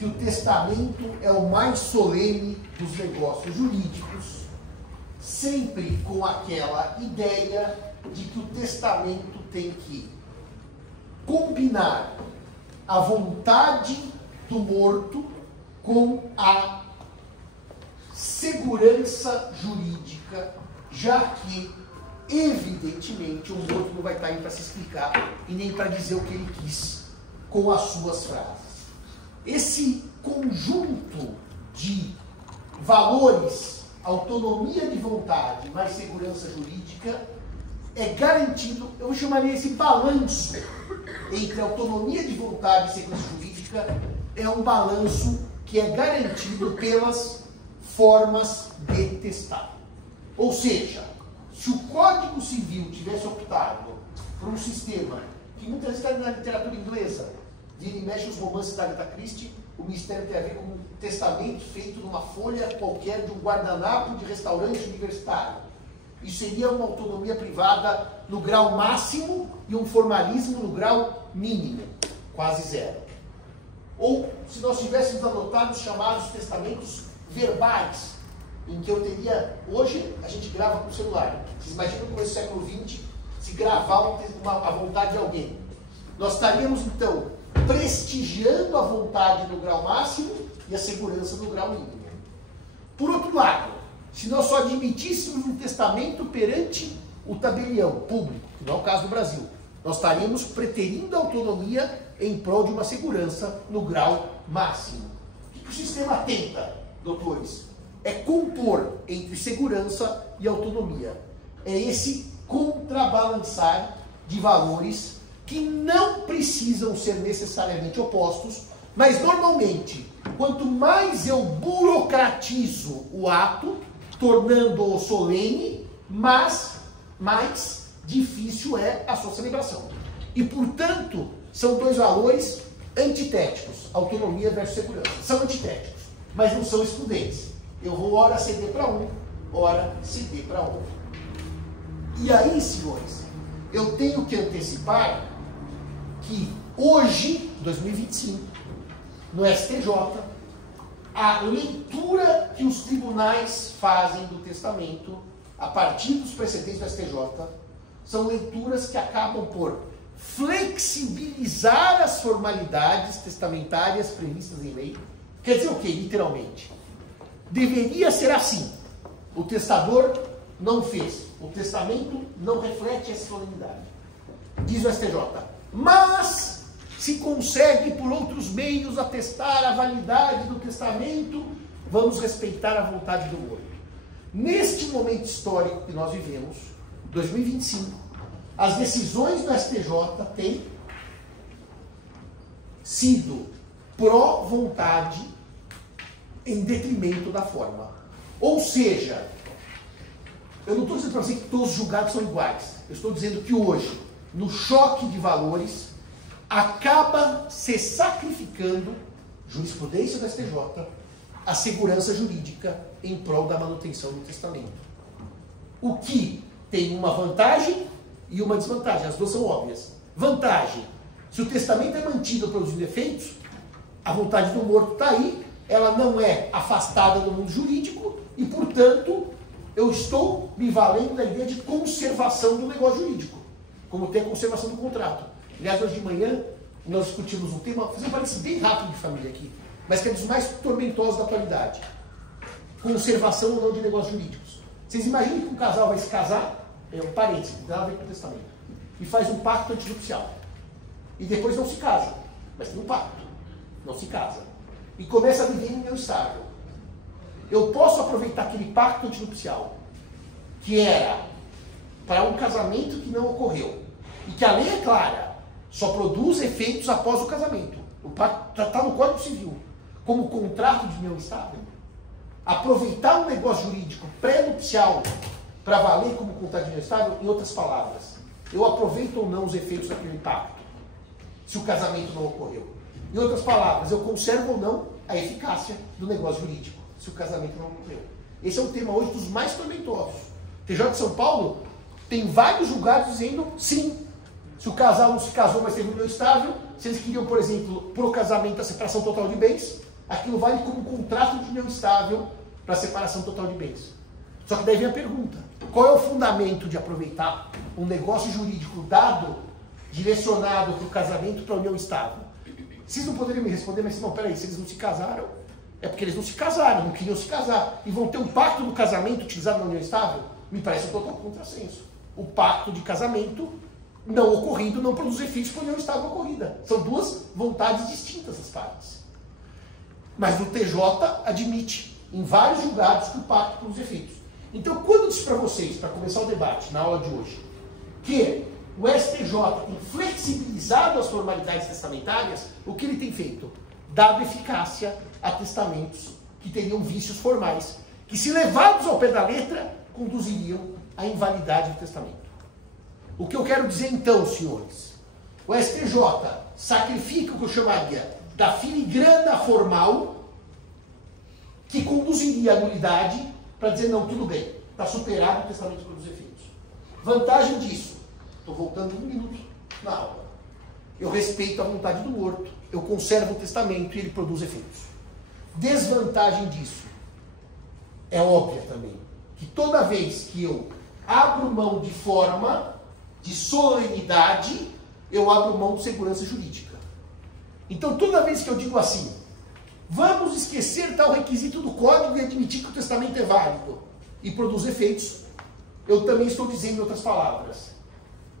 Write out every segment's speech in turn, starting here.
que o testamento é o mais solene dos negócios jurídicos, sempre com aquela ideia de que o testamento tem que combinar a vontade do morto com a segurança jurídica, já que, evidentemente, o morto não vai estar aí para se explicar e nem para dizer o que ele quis com as suas frases. Esse conjunto de valores, autonomia de vontade mais segurança jurídica, é garantido, eu chamaria esse balanço entre autonomia de vontade e segurança jurídica, é um balanço que é garantido pelas formas de testar. Ou seja, se o Código Civil tivesse optado por um sistema que muitas vezes está na literatura inglesa, vira e mexe os romances da Agatha Christie, o mistério tem a ver com um testamento feito numa folha qualquer de um guardanapo de restaurante universitário. Isso seria uma autonomia privada no grau máximo e um formalismo no grau mínimo, quase zero. Ou se nós tivéssemos adotado os chamados testamentos verbais, em que eu teria... Hoje a gente grava com o celular. Vocês imaginam no começo do século XX se gravar a vontade de alguém. Nós estaríamos, então, prestigiando a vontade no grau máximo e a segurança no grau mínimo. Por outro lado, se nós só admitíssemos um testamento perante o tabelião público, que não é o caso do Brasil, nós estaríamos preterindo a autonomia em prol de uma segurança no grau máximo. O que o sistema tenta, doutores? É compor entre segurança e autonomia. É esse contrabalançar de valores que não precisam ser necessariamente opostos, mas normalmente, quanto mais eu burocratizo o ato, tornando-o solene, mais difícil é a sua celebração. E, portanto, são dois valores antitéticos, autonomia versus segurança. São antitéticos, mas não são excludentes. Eu vou ora ceder para um, ora ceder para outro. E aí, senhores, eu tenho que antecipar que hoje, 2025, no STJ, a leitura que os tribunais fazem do testamento, a partir dos precedentes do STJ, são leituras que acabam por flexibilizar as formalidades testamentárias previstas em lei. Quer dizer o quê, literalmente? Deveria ser assim. O testador não fez. O testamento não reflete essa solenidade. Diz o STJ. Mas, se consegue por outros meios atestar a validade do testamento, vamos respeitar a vontade do morto. Neste momento histórico que nós vivemos, 2025, as decisões do STJ têm sido pró-vontade em detrimento da forma. Ou seja, eu não estou dizendo para você que todos os julgados são iguais. Eu estou dizendo que hoje, no choque de valores, acaba se sacrificando, jurisprudência do STJ, a segurança jurídica em prol da manutenção do testamento. O que tem uma vantagem e uma desvantagem. As duas são óbvias. Vantagem: se o testamento é mantido produzindo efeitos, a vontade do morto está aí, ela não é afastada do mundo jurídico e, portanto, eu estou me valendo da ideia de conservação do negócio jurídico, como tem a conservação do contrato. Aliás, hoje de manhã, nós discutimos um tema, fazer um parênteses bem rápido de família aqui, mas que é dos mais tormentosos da atualidade. Conservação ou não de negócios jurídicos. Vocês imaginam que um casal vai se casar, é um parênteses, não tem nada a ver com o testamento, e faz um pacto antinupcial. E depois não se casa, mas tem um pacto, não se casa. E começa a viver em união estável. Eu posso aproveitar aquele pacto antinupcial, que era para um casamento que não ocorreu, e que a lei é clara, só produz efeitos após o casamento. O pacto está no Código Civil, como contrato de união estável. Aproveitar um negócio jurídico pré-nupcial para valer como contrato de união estável, em outras palavras, eu aproveito ou não os efeitos daquele pacto, se o casamento não ocorreu. Em outras palavras, eu conservo ou não a eficácia do negócio jurídico, se o casamento não ocorreu. Esse é um tema hoje dos mais tormentosos. O TJ de São Paulo tem vários julgados dizendo sim. Se o casal não se casou, mas teve união estável, se eles queriam, por exemplo, pro casamento a separação total de bens, aquilo vale como um contrato de união estável para separação total de bens. Só que daí vem a pergunta, qual é o fundamento de aproveitar um negócio jurídico dado, direcionado para o casamento, para a união estável? Vocês não poderiam me responder, mas não, peraí, se eles não se casaram, é porque eles não se casaram, não queriam se casar, e vão ter um pacto do casamento utilizado na união estável? Me parece um total contrassenso. O pacto de casamento não ocorrido não produz efeitos para a união estável ocorrida. São duas vontades distintas das partes. Mas o TJ admite, em vários julgados, que o pacto produz efeitos. Então, quando eu disse para vocês, para começar o debate, na aula de hoje, que o STJ tem flexibilizado as formalidades testamentárias, o que ele tem feito? Dado eficácia a testamentos que teriam vícios formais, que, se levados ao pé da letra, conduziriam à invalidade do testamento. O que eu quero dizer então, senhores? O STJ sacrifica o que eu chamaria da filigrana formal, que conduziria à nulidade, para dizer, não, tudo bem, está superado o testamento produz efeitos. Vantagem disso, estou voltando 1 minuto na aula. Eu respeito a vontade do morto, eu conservo o testamento e ele produz efeitos. Desvantagem disso é óbvia também, que toda vez que eu abro mão de forma, de solenidade, eu abro mão de segurança jurídica. Então, toda vez que eu digo assim, vamos esquecer tal requisito do código e admitir que o testamento é válido e produz efeitos, eu também estou dizendo, em outras palavras,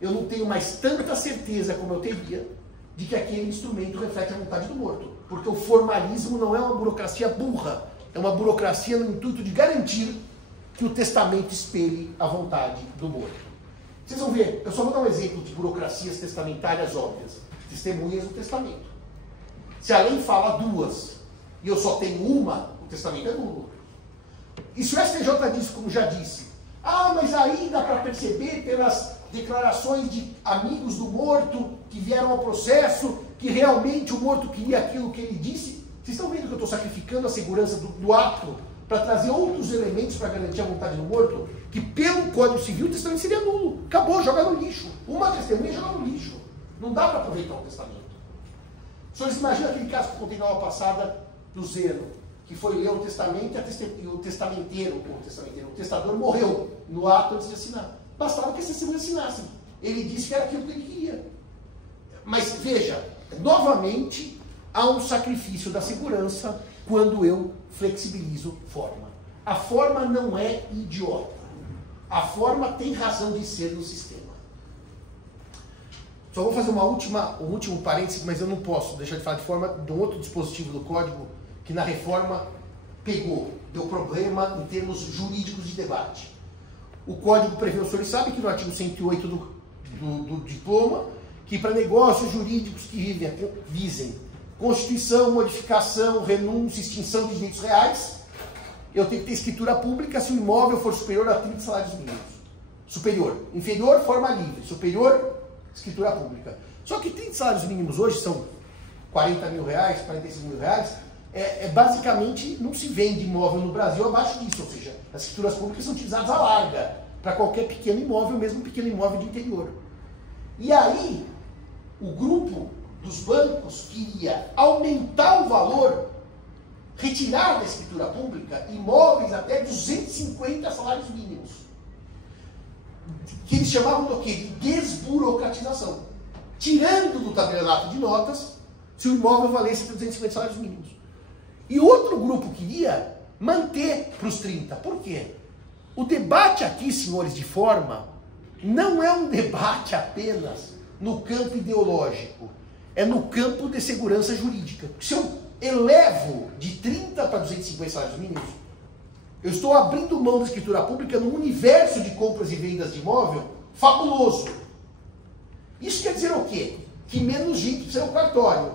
eu não tenho mais tanta certeza como eu teria de que aquele instrumento reflete a vontade do morto. Porque o formalismo não é uma burocracia burra, é uma burocracia no intuito de garantir que o testamento espelhe a vontade do morto. Vocês vão ver, eu só vou dar um exemplo de burocracias testamentárias óbvias. Testemunhas do testamento. Se a lei fala 2 e eu só tenho uma, o testamento é nulo. E se o STJ diz, como já disse, mas aí dá para perceber pelas declarações de amigos do morto que vieram ao processo, que realmente o morto queria aquilo que ele disse. Vocês estão vendo que eu estou sacrificando a segurança do ato para trazer outros elementos para garantir a vontade do morto, que pelo Código Civil o testamento seria nulo. Acabou, joga no lixo. Uma testemunha joga no lixo. Não dá para aproveitar o testamento. Senhores, imaginam aquele caso que eu contei na aula passada do Zeno, que foi ler o testamento e o testador morreu no ato antes de assinar. Bastava que as testemunhas assinassem. Ele disse que era aquilo que ele queria. Mas veja, novamente há um sacrifício da segurança quando eu flexibilizo forma. A forma não é idiota. A forma tem razão de ser no sistema. Só vou fazer um último parênteses, mas eu não posso deixar de falar de forma de um outro dispositivo do código que na reforma deu problema em termos jurídicos de debate. O código prevê, os senhores sabem que no artigo 108 do diploma, que para negócios jurídicos que visem constituição, modificação, renúncia, extinção de direitos reais, eu tenho que ter escritura pública se o imóvel for superior a 30 salários mínimos. Superior. Inferior, forma livre. Superior, escritura pública. Só que 30 salários mínimos hoje são 40 mil reais, 45 mil reais. Basicamente, não se vende imóvel no Brasil abaixo disso. Ou seja, as escrituras públicas são utilizadas à larga para qualquer pequeno imóvel, mesmo pequeno imóvel de interior. E aí, o grupo dos bancos queria aumentar o valor, retirar da escritura pública imóveis até 250 salários mínimos. Que eles chamavam do quê? De desburocratização. Tirando do tabelionato de notas se o imóvel valesse até 250 salários mínimos. E outro grupo queria manter para os 30. Por quê? O debate aqui, senhores, de forma, não é um debate apenas no campo ideológico. É no campo de segurança jurídica. Se eu elevo de 30 para 250 salários mínimos, eu estou abrindo mão da escritura pública num universo de compras e vendas de imóvel fabuloso. Isso quer dizer o quê? Que menos gente precisa ir ao cartório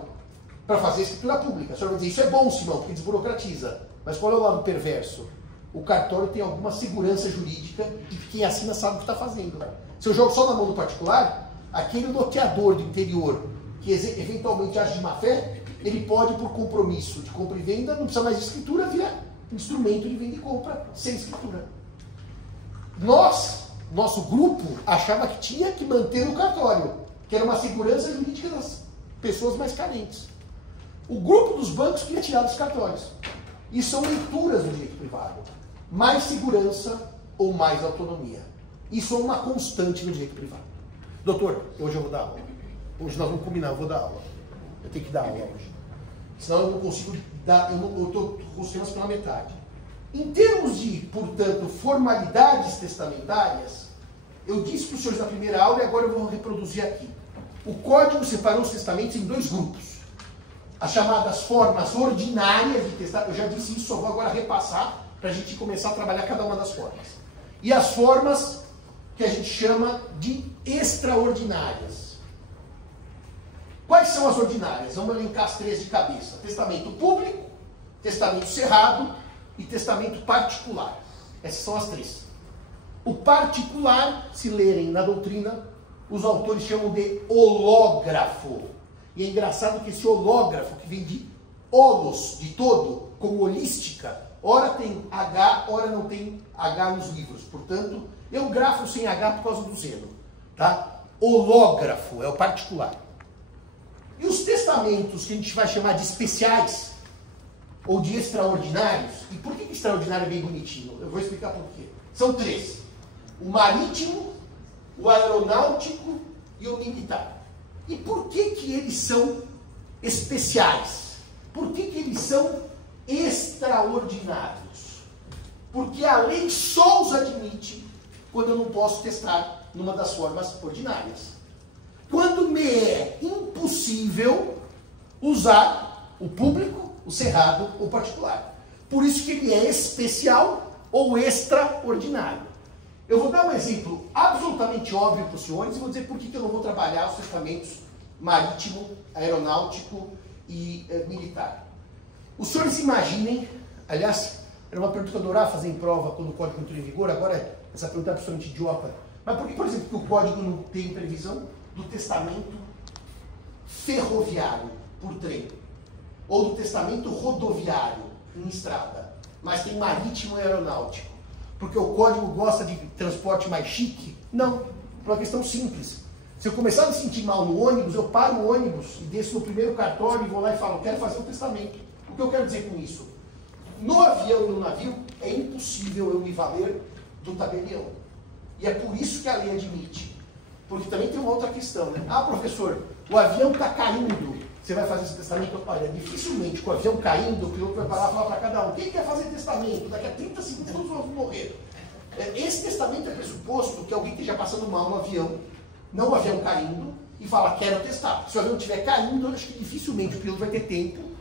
para fazer a escritura pública. A senhora vai dizer, isso é bom, Simão, porque desburocratiza. Mas qual é o lado perverso? O cartório tem alguma segurança jurídica e quem assina sabe o que está fazendo. Se eu jogo só na mão do particular, aquele loteador do interior que eventualmente age de má fé, ele pode, por compromisso de compra e venda, não precisa mais de escritura, vira instrumento de venda e compra sem escritura. Nosso grupo, achava que tinha que manter o cartório, que era uma segurança jurídica das pessoas mais carentes. O grupo dos bancos queria tirar dos cartórios. E são leituras do direito privado. Mais segurança ou mais autonomia. Isso é uma constante no direito privado. Doutor, hoje eu vou dar aula. Hoje nós vamos combinar, eu vou dar aula. Eu tenho que dar aula hoje. Senão eu não consigo dar, eu estou com os temas pela metade. Em termos de, portanto, formalidades testamentárias, eu disse para os senhores na primeira aula e agora eu vou reproduzir aqui. O Código separou os testamentos em 2 grupos. As chamadas formas ordinárias de testamento, eu já disse isso, só vou agora repassar para a gente começar a trabalhar cada uma das formas. E as formas que a gente chama de extraordinárias. Quais são as ordinárias? Vamos elencar as 3 de cabeça. Testamento público, testamento cerrado e testamento particular. Essas são as 3. O particular, se lerem na doutrina, os autores chamam de hológrafo. E é engraçado que esse hológrafo, que vem de holos, de todo, como holística, ora tem H, ora não tem H nos livros. Portanto, eu grafo sem H por causa do zelo. Tá? Hológrafo é o particular. E os testamentos que a gente vai chamar de especiais, ou de extraordinários, e por que extraordinário é bem bonitinho? Eu vou explicar por quê. São 3. O marítimo, o aeronáutico e o militar. E por que que eles são especiais? Por que que eles são extraordinários? Porque a lei só os admite quando eu não posso testar numa das formas ordinárias. Quando me é impossível usar o público, o cerrado ou o particular. Por isso que ele é especial ou extraordinário. Eu vou dar um exemplo absolutamente óbvio para os senhores e vou dizer por que eu não vou trabalhar os testamentos marítimo, aeronáutico e militar. Os senhores imaginem, aliás, era uma pergunta que eu adorava fazer em prova quando o código entrou em vigor, agora essa pergunta é absolutamente idiota. Mas por que, por exemplo, que o código não tem previsão do testamento ferroviário por trem? Ou do testamento rodoviário em estrada? Mas tem marítimo e aeronáutico. Porque o código gosta de transporte mais chique? Não, por uma questão simples. Se eu começar a me sentir mal no ônibus, eu paro o ônibus e desço no primeiro cartório e vou lá e falo, quero fazer um testamento. O que eu quero dizer com isso? No avião e no navio, é impossível eu me valer do tabelião. E é por isso que a lei admite. Porque também tem uma outra questão, né? Ah, professor, o avião está caindo. Você vai fazer esse testamento? Olha, dificilmente com o avião caindo, o piloto vai parar e falar para cada um, quem quer fazer testamento? Daqui a 30 segundos todos vão morrer. Esse testamento é pressuposto que alguém esteja passando mal no avião, não o avião caindo, e fala, quero testar. Se o avião estiver caindo, eu acho que dificilmente o piloto vai ter tempo,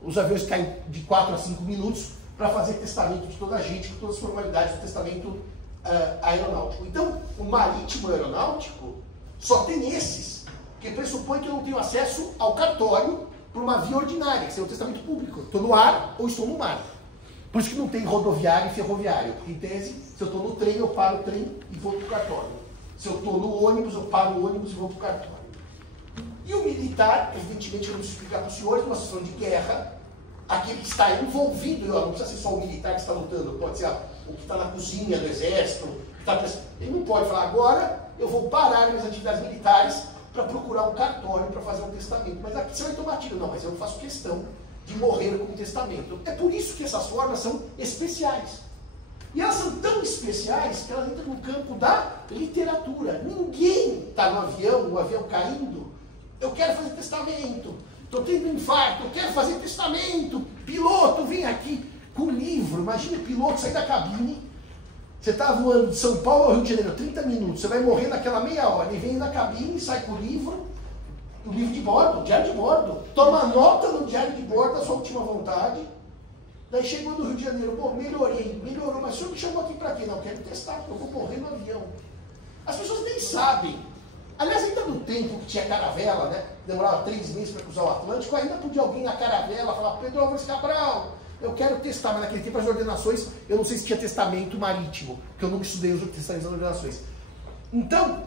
os aviões caem de 4 a 5 minutos, para fazer testamento de toda a gente, com todas as formalidades do testamento aeronáutico. Então, o marítimo aeronáutico só tem esses, que pressupõe que eu não tenho acesso ao cartório por uma via ordinária, que é o testamento público. Estou no ar ou estou no mar. Por isso que não tem rodoviário e ferroviário. Porque, em tese, se eu estou no trem, eu paro o trem e vou para o cartório. Se eu estou no ônibus, eu paro o ônibus e vou para o cartório. E o militar, evidentemente, eu não preciso explicar para os senhores, numa situação de guerra, aquele que está envolvido, não precisa ser só o militar que está lutando, pode ser o que está na cozinha do exército, ele não pode falar, agora eu vou parar minhas atividades militares para procurar um cartório para fazer um testamento. Mas aqui você vai tomar tiro. Não, mas eu não faço questão de morrer com um testamento. É por isso que essas formas são especiais. E elas são tão especiais que elas entram no campo da literatura. Ninguém está no avião, o avião caindo, eu quero fazer testamento, estou tendo um infarto, eu quero fazer testamento, piloto, vem aqui com livro. Imagina o piloto sair da cabine, você está voando de São Paulo ao Rio de Janeiro, 30 minutos, você vai morrer naquela meia hora, ele vem na cabine, sai com o livro de bordo, o diário de bordo, toma nota no diário de bordo da sua última vontade, daí chegou no Rio de Janeiro, pô, melhorou, mas o senhor me chamou aqui para quê? Não, eu quero testar, porque eu vou morrer no avião. As pessoas nem sabem. Aliás, ainda no tempo que tinha caravela, né, demorava 3 meses para cruzar o Atlântico, ainda podia alguém na caravela falar, Pedro Álvares Cabral, eu quero testar, mas naquele tempo as ordenações, eu não sei se tinha testamento marítimo, porque eu não estudei os testamentos das ordenações. Então,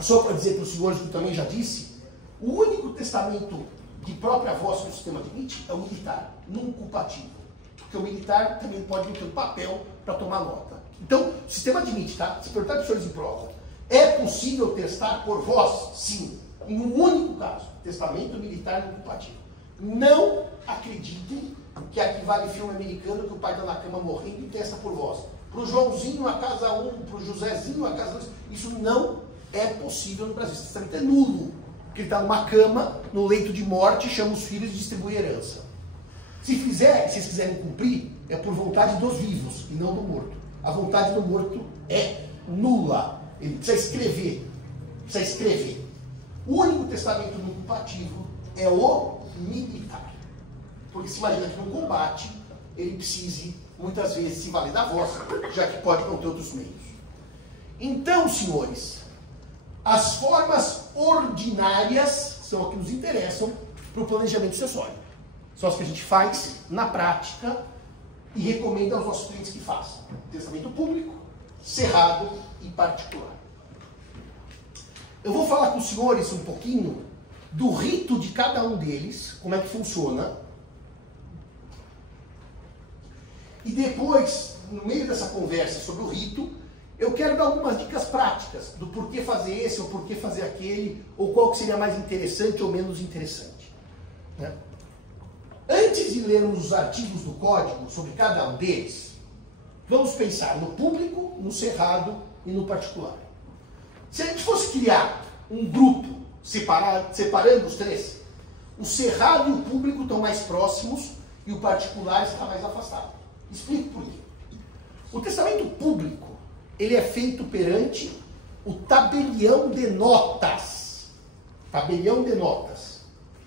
só para dizer para os senhores, que eu também já disse, o único testamento de própria voz que o sistema admite é o militar, não culpativo. Porque o militar também pode meter um papel para tomar nota. Então, o sistema admite, tá? Se perguntar para os senhores em prova, é possível testar por voz? Sim. Em um único caso, testamento militar não culpativo. Não acreditem que aqui vale filme americano que o pai está na cama morrendo e testa por vós. Para o Joãozinho a casa 1, para o Josézinho a casa 2. Isso não é possível no Brasil. Esse testamento é nulo. Porque ele está numa cama, no leito de morte, chama os filhos e distribui herança. Se vocês quiserem cumprir, é por vontade dos vivos e não do morto. A vontade do morto é nula. Ele precisa escrever. O único testamento não compatível é o militar. Porque se imagina que no combate ele precise, muitas vezes, se valer da voz, já que pode não ter outros meios. Então, senhores, as formas ordinárias são as que nos interessam para o planejamento sucessório. São as que a gente faz na prática e recomenda aos nossos clientes que façam. Testamento público, cerrado e particular. Eu vou falar com os senhores um pouquinho do rito de cada um deles, como é que funciona. E depois, no meio dessa conversa sobre o rito, eu quero dar algumas dicas práticas do porquê fazer esse ou porquê fazer aquele, ou qual que seria mais interessante ou menos interessante. Né? Antes de lermos os artigos do código sobre cada um deles, vamos pensar no público, no cerrado e no particular. Se a gente fosse criar um grupo separando os três, o cerrado e o público estão mais próximos e o particular está mais afastado. Explico por quê. O testamento público, ele é feito perante o tabelião de notas. Tabelião de notas.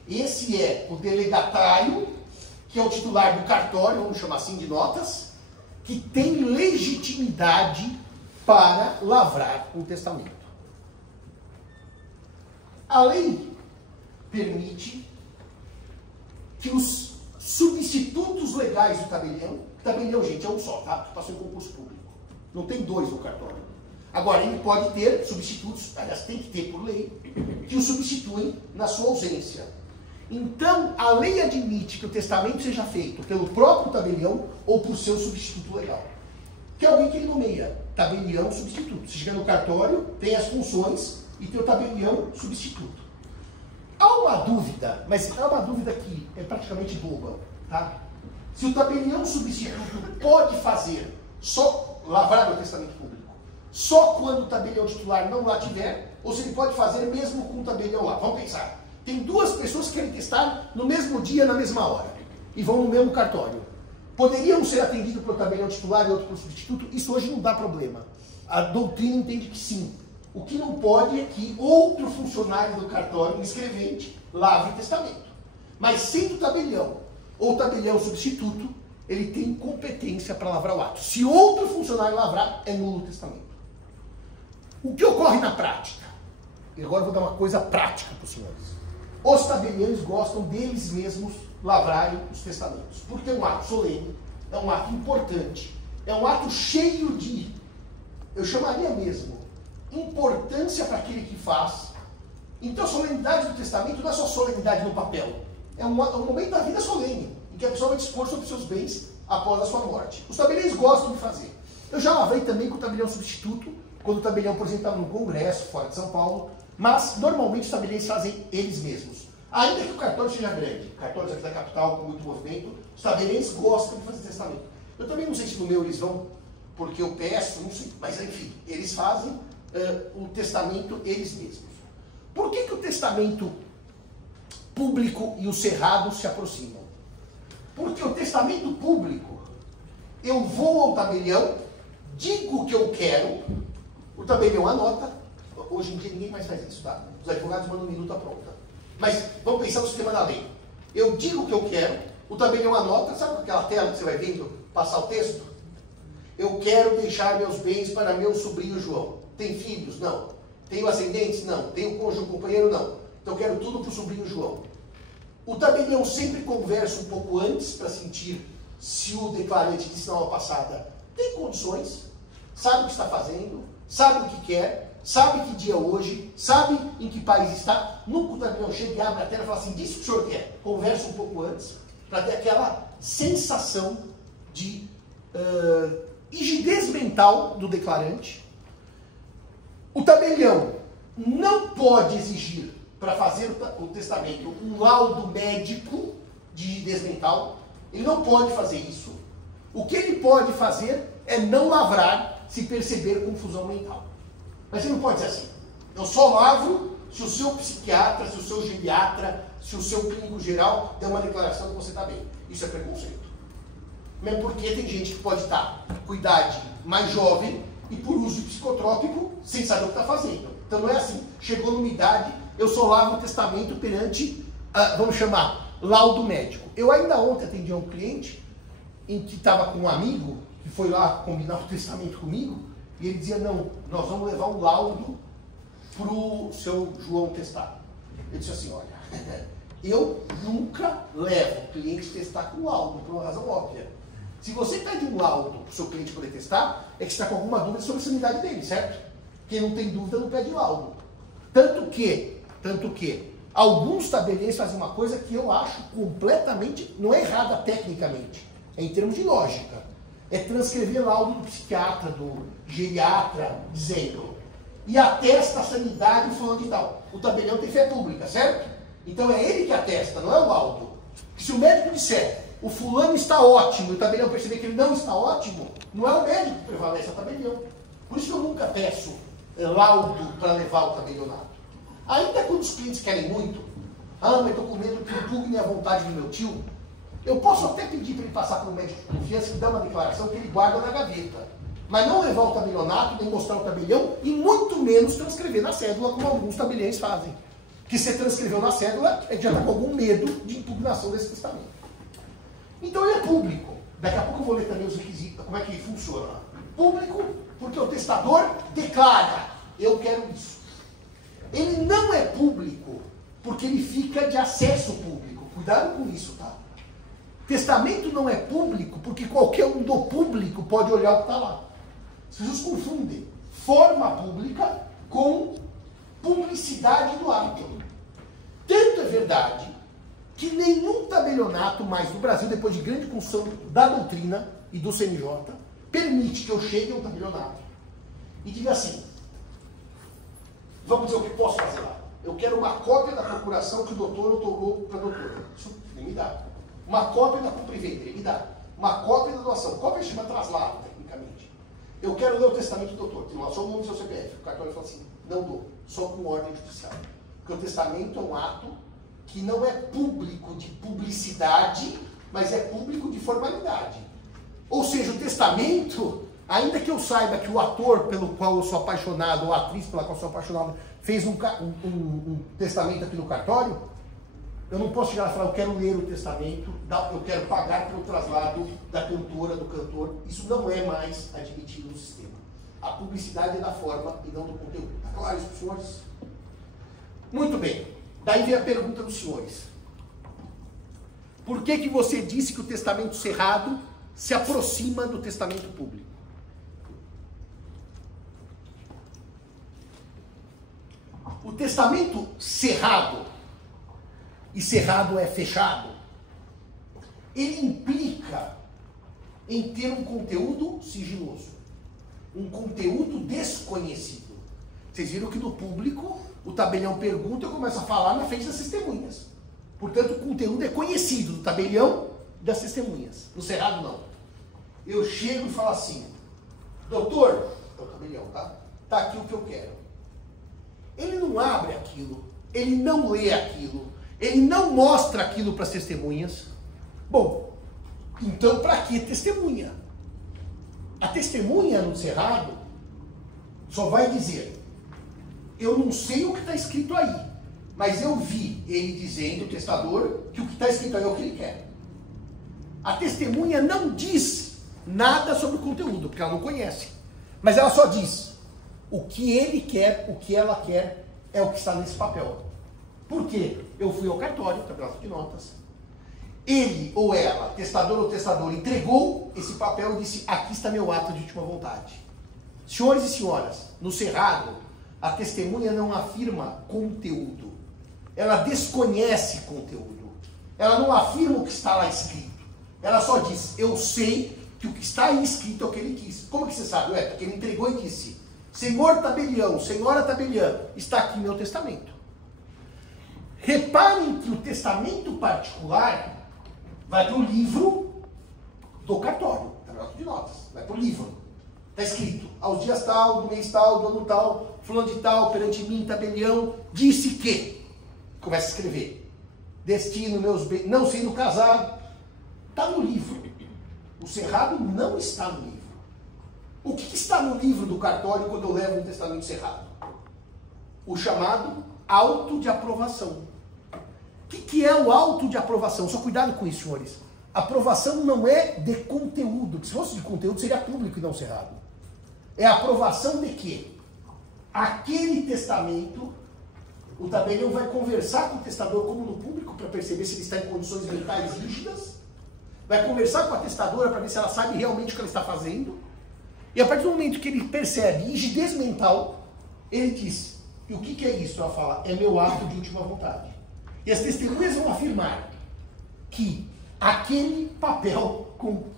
Esse é o delegatário, que é o titular do cartório, vamos chamar assim de notas, que tem legitimidade para lavrar um testamento. A lei permite que os substitutos legais do tabelião, gente, é um só, tá? Passou em concurso público. Não tem dois no cartório. Agora, ele pode ter substitutos, aliás, tem que ter por lei, que o substituem na sua ausência. Então, a lei admite que o testamento seja feito pelo próprio tabelião ou por seu substituto legal. Que é alguém que ele nomeia, tabelião substituto. Você chega no cartório, tem as funções e tem o tabelião substituto. Há uma dúvida, mas é uma dúvida que é praticamente boba, tá? Se o tabelião substituto pode fazer só lavrar o testamento público, só quando o tabelião titular não lá tiver, ou se ele pode fazer mesmo com o tabelião lá. Vamos pensar. Tem duas pessoas que querem testar no mesmo dia, na mesma hora, e vão no mesmo cartório. Poderiam ser atendidos pelo tabelião titular e outro pelo substituto? Isso hoje não dá problema. A doutrina entende que sim. O que não pode é que outro funcionário do cartório, um escrevente, lavre o testamento. Mas sendo tabelião ou tabelião substituto, ele tem competência para lavrar o ato. Se outro funcionário lavrar, é nulo o testamento. O que ocorre na prática? E agora eu vou dar uma coisa prática para os senhores. Os tabeliões gostam deles mesmos lavrarem os testamentos. Porque é um ato solene, é um ato importante, é um ato cheio de, eu chamaria mesmo, importância para aquele que faz. Então a solenidade do testamento não é só solenidade no papel. É um momento da vida solene, em que a pessoa vai dispor sobre seus bens após a sua morte. Os tabeliões gostam de fazer. Eu já lavrei também com o tabelião substituto, quando o tabelião, por exemplo, estava no congresso, fora de São Paulo, mas normalmente os tabeliões fazem eles mesmos. Ainda que o cartório seja grande, cartórios aqui da capital com muito movimento, os tabeliões gostam de fazer testamento. Eu também não sei se no meu eles vão, porque eu peço, não sei, mas enfim, eles fazem o testamento eles mesmos. Por que o testamento público e o cerrado se aproximam? Porque o testamento público, eu vou ao tabelião, digo o que eu quero, o tabelião anota. Hoje em dia ninguém mais faz isso, tá? Os advogados mandam minuta pronta. Mas vamos pensar no sistema da lei. Eu digo o que eu quero, o tabelião anota, sabe aquela tela que você vai vendo passar o texto? Eu quero deixar meus bens para meu sobrinho João. Tem filhos? Não. Tenho ascendentes? Não. Tenho cônjuge, companheiro? Não. Então eu quero tudo para o sobrinho João. O tabelião sempre conversa um pouco antes para sentir se o declarante disse na aula passada tem condições, sabe o que está fazendo, sabe o que quer, sabe que dia é hoje, sabe em que país está. Nunca o tabelião chega e abre a tela e fala assim, diz o que o senhor quer. Conversa um pouco antes para ter aquela sensação de rigidez mental do declarante. O tabelião não pode exigir para fazer o testamento um laudo médico, de rigidez mental, ele não pode fazer isso. O que ele pode fazer é não lavrar se perceber confusão mental. Mas ele não pode ser assim. Eu só lavro se o seu psiquiatra, se o seu geriatra, se o seu clínico geral der uma declaração que você está bem. Isso é preconceito. Mesmo porque tem gente que pode estar com idade mais jovem e por uso de psicotrópico sem saber o que está fazendo. Então não é assim. Chegou numa idade, eu só lavo o testamento perante, vamos chamar, laudo médico. Eu ainda ontem atendi a um cliente em que estava com um amigo que foi lá combinar o testamento comigo e ele dizia, não, nós vamos levar um laudo para o seu João testar. Eu disse assim, olha, eu nunca levo o cliente testar com laudo, por uma razão óbvia. Se você pede um laudo para o seu cliente poder testar, é que está com alguma dúvida sobre a sanidade dele, certo? Quem não tem dúvida não pede laudo. Tanto que, alguns tabeliões fazem uma coisa que eu acho completamente, não é errada tecnicamente, é em termos de lógica. É transcrever laudo do psiquiatra, do geriatra, dizendo, e atesta a sanidade fulano de tal. O tabelião tem fé pública, certo? Então é ele que atesta, não é o laudo. Se o médico disser, o fulano está ótimo, e o tabelião perceber que ele não está ótimo, não é o médico que prevalece, é o tabelião. Por isso que eu nunca peço laudo para levar o tabelionato. Ainda quando os clientes querem muito, mas eu estou com medo que impugne a vontade do meu tio, eu posso até pedir para ele passar para um médico de confiança que dá uma declaração que ele guarda na gaveta. Mas não levar o tabelionato, nem mostrar o tabelião, e muito menos transcrever na cédula, como alguns tabeliões fazem. Que se transcreveu na cédula, é que já está com algum medo de impugnação desse testamento. Então ele é público. Daqui a pouco eu vou ler também os requisitos, como é que funciona. Público, porque o testador declara, eu quero isso. Ele não é público, porque ele fica de acesso público. Cuidado com isso, tá? Testamento não é público, porque qualquer um do público pode olhar o que está lá. As pessoas confundem forma pública com publicidade do ato. Tanto é verdade que nenhum tabelionato mais no Brasil, depois de grande construção da doutrina e do CNJ, permite que eu chegue a um tabelionato e diga assim, vamos dizer o que posso fazer lá. Eu quero uma cópia da procuração que o doutor otorgou para a doutora. Isso nem me dá. Uma cópia da compra e venda, ele me dá. Uma cópia da doação. Cópia chama traslado, tecnicamente. Eu quero ler o testamento do doutor. Tem lá só o nome do seu CPF. O cartório fala assim, não dou. Só com ordem judicial. Porque o testamento é um ato que não é público de publicidade, mas é público de formalidade. Ou seja, o testamento, ainda que eu saiba que o ator pelo qual eu sou apaixonado, ou a atriz pela qual eu sou apaixonado, fez um testamento aqui no cartório, eu não posso chegar lá e falar, eu quero ler o testamento, eu quero pagar pelo traslado da cantora, do cantor. Isso não é mais admitido no sistema. A publicidade é da forma e não do conteúdo. Está claro isso para os senhores? Muito bem. Daí vem a pergunta dos senhores. Por que você disse que o testamento cerrado se aproxima do testamento público? O testamento cerrado, e cerrado é fechado, ele implica em ter um conteúdo sigiloso, um conteúdo desconhecido. Vocês viram que no público, o tabelião pergunta e eu começo a falar na frente das testemunhas. Portanto, o conteúdo é conhecido do tabelião e das testemunhas. No cerrado, não. Eu chego e falo assim, doutor, é o tabelião, tá? Tá aqui o que eu quero. Ele não abre aquilo, ele não lê aquilo, ele não mostra aquilo para as testemunhas. Bom, então para que testemunha? A testemunha no cerrado só vai dizer, eu não sei o que está escrito aí, mas eu vi ele dizendo, o testador, que o que está escrito aí é o que ele quer. A testemunha não diz nada sobre o conteúdo, porque ela não conhece. Mas ela só diz, o que ele quer, o que ela quer, é o que está nesse papel. Por quê? Eu fui ao cartório, tabelionato de notas. Ele ou ela, testador ou testador, entregou esse papel e disse, aqui está meu ato de última vontade. Senhores e senhoras, no cerrado, a testemunha não afirma conteúdo. Ela desconhece conteúdo. Ela não afirma o que está lá escrito. Ela só diz, eu sei que o que está aí escrito é o que ele quis. Como que você sabe? Porque ele entregou e disse, senhor tabelião, senhora tabeliã, está aqui meu testamento. Reparem que o testamento particular vai para o livro do cartório, tá no bloco de notas, vai para o livro. Está escrito, aos dias tal, do mês tal, do ano tal, fulano de tal, perante mim, tabelião, disse que. Começa a escrever. Destino, meus bens, não sendo casado. Está no livro. O cerrado não está no livro. O que está no livro do cartório quando eu levo um testamento cerrado? O chamado auto de aprovação. O que é o auto de aprovação? Só cuidado com isso, senhores. Aprovação não é de conteúdo. Se fosse de conteúdo, seria público e não cerrado. É a aprovação de que aquele testamento, o tabelião vai conversar com o testador como no público para perceber se ele está em condições mentais rígidas, vai conversar com a testadora para ver se ela sabe realmente o que ela está fazendo, e a partir do momento que ele percebe rigidez mental, ele diz, e o que é isso? Ela fala, é meu ato de última vontade. E as testemunhas vão afirmar que aquele papel,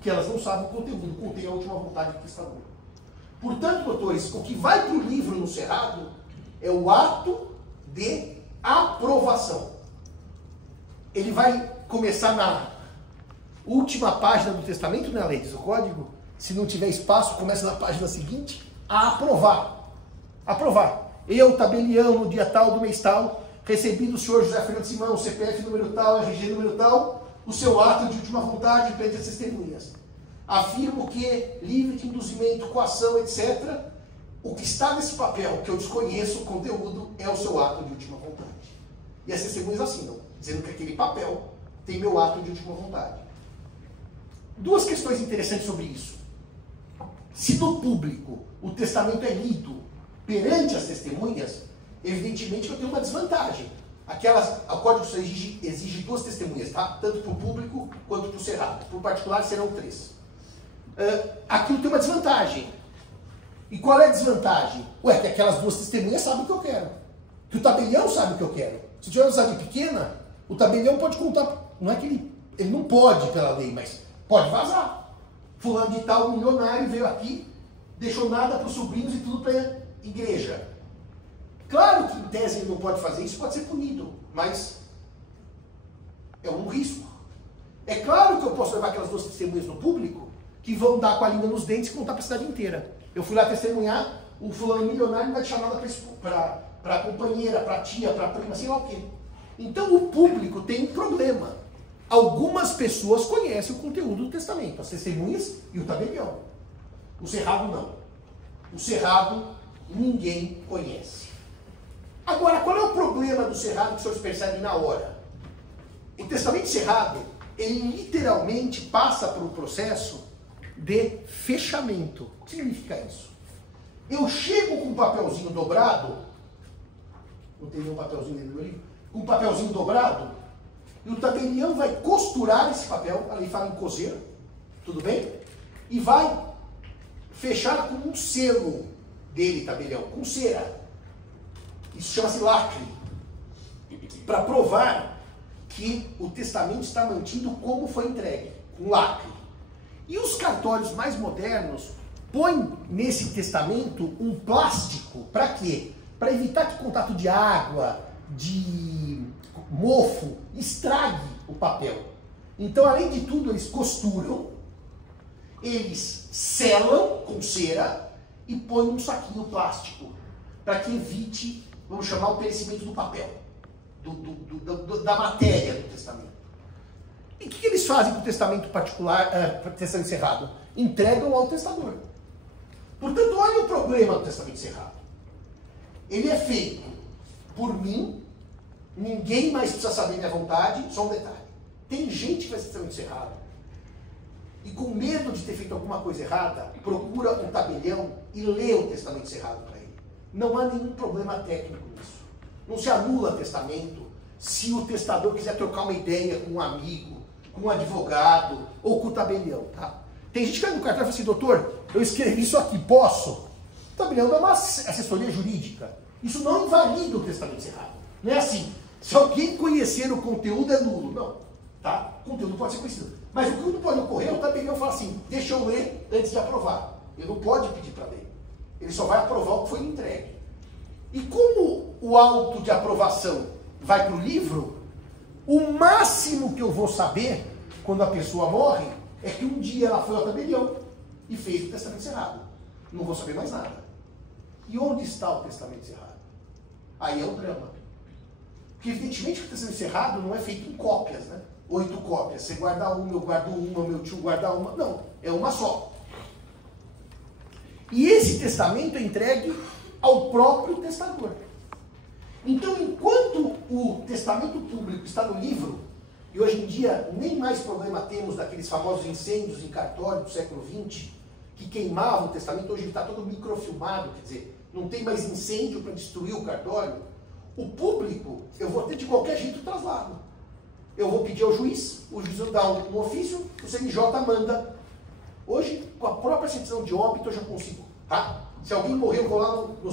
que elas não sabem o conteúdo, contém a última vontade do testador. Portanto, doutores, o que vai para o livro no cerrado é o ato de aprovação. Ele vai começar na última página do testamento, né, Leides? O código, se não tiver espaço, começa na página seguinte, a aprovar. Aprovar. Eu, tabelião, no dia tal, do mês tal, recebi do senhor José Fernando Simão, CPF número tal, RG número tal, o seu ato de última vontade perante as testemunhas. Afirmo que, livre de induzimento, coação, etc., o que está nesse papel, que eu desconheço o conteúdo, é o seu ato de última vontade. E as testemunhas assinam, dizendo que aquele papel tem meu ato de última vontade. Duas questões interessantes sobre isso. Se no público o testamento é lido perante as testemunhas, evidentemente eu tenho uma desvantagem. O Código Civil exige duas testemunhas, tá? Tanto para o público quanto para o cerrado. Para o particular serão 3. Aquilo tem uma desvantagem. E qual é a desvantagem? Ué, que aquelas duas testemunhas sabem o que eu quero. Que o tabelião sabe o que eu quero. Se tiver uma cidade pequena, o tabelião pode contar. Não é que ele não pode pela lei, mas pode vazar. Fulano de tal, milionário, veio aqui, deixou nada para os sobrinhos e tudo para a igreja. Claro que em tese ele não pode fazer isso, pode ser punido, mas é um risco. É claro que eu posso levar aquelas duas testemunhas no público que vão dar com a língua nos dentes e contar para a cidade inteira. Eu fui lá testemunhar, o fulano milionário não vai deixar nada para a companheira, para a tia, para a prima, sei lá o quê. Então o público tem um problema. Algumas pessoas conhecem o conteúdo do testamento, as testemunhas e o tabelião. O cerrado não. O cerrado ninguém conhece. Agora, qual é o problema do cerrado que os senhores percebem na hora? O testamento cerrado, ele literalmente passa por um processo de fechamento. O que significa isso? Eu chego com um papelzinho dobrado, não tem nenhum papelzinho dentro do meu livro, com um papelzinho dobrado, e o tabelião vai costurar esse papel, a lei fala em coser, tudo bem? E vai fechar com um selo dele, tabelião, com cera. Isso chama-se lacre, para provar que o testamento está mantido como foi entregue, com lacre. E os cartórios mais modernos põem nesse testamento um plástico, para quê? Para evitar que o contato de água, de mofo, estrague o papel. Então, além de tudo, eles costuram, eles selam com cera e põem um saquinho plástico, para que evite, vamos chamar, o perecimento do papel, da matéria do testamento. E o que eles fazem com o testamento particular, testamento cerrado? Entregam ao testador. Portanto, olha o problema do testamento cerrado. Ele é feito por mim, ninguém mais precisa saber minha vontade, só um detalhe. Tem gente que faz testamento cerrado e com medo de ter feito alguma coisa errada, procura um tabelião e lê o testamento cerrado para ele. Não há nenhum problema técnico nisso. Não se anula testamento se o testador quiser trocar uma ideia com um amigo, com um advogado ou com o tabelião, tá? Tem gente que vai no cartório e fala assim, doutor, eu escrevi isso aqui, posso? O tabelião dá uma assessoria jurídica. Isso não invalida o testamento cerrado. Não é assim, se alguém conhecer o conteúdo é nulo. Não, tá? O conteúdo pode ser conhecido. Mas o que não pode ocorrer, o tabelião fala assim, deixa eu ler antes de aprovar. Ele não pode pedir para ler. Ele só vai aprovar o que foi entregue. E como o auto de aprovação vai para o livro, o máximo que eu vou saber quando a pessoa morre, é que um dia ela foi ao tabelião e fez o testamento cerrado. Não vou saber mais nada. E onde está o testamento cerrado? Aí é o drama. Porque evidentemente que o testamento cerrado não é feito em cópias, né? 8 cópias. Você guarda uma, eu guardo uma, meu tio guarda uma. Não, é uma só. E esse testamento é entregue ao próprio testador. Então, enquanto o testamento público está no livro, e hoje em dia nem mais problema temos daqueles famosos incêndios em cartório do século XX, que queimavam o testamento, hoje ele está todo microfilmado, quer dizer, não tem mais incêndio para destruir o cartório. O público, eu vou ter de qualquer jeito o traslado. Eu vou pedir ao juiz, o juiz dá um ofício, o CNJ manda. Hoje, com a própria certidão de óbito, eu já consigo. Tá? Se alguém morreu, eu vou lá no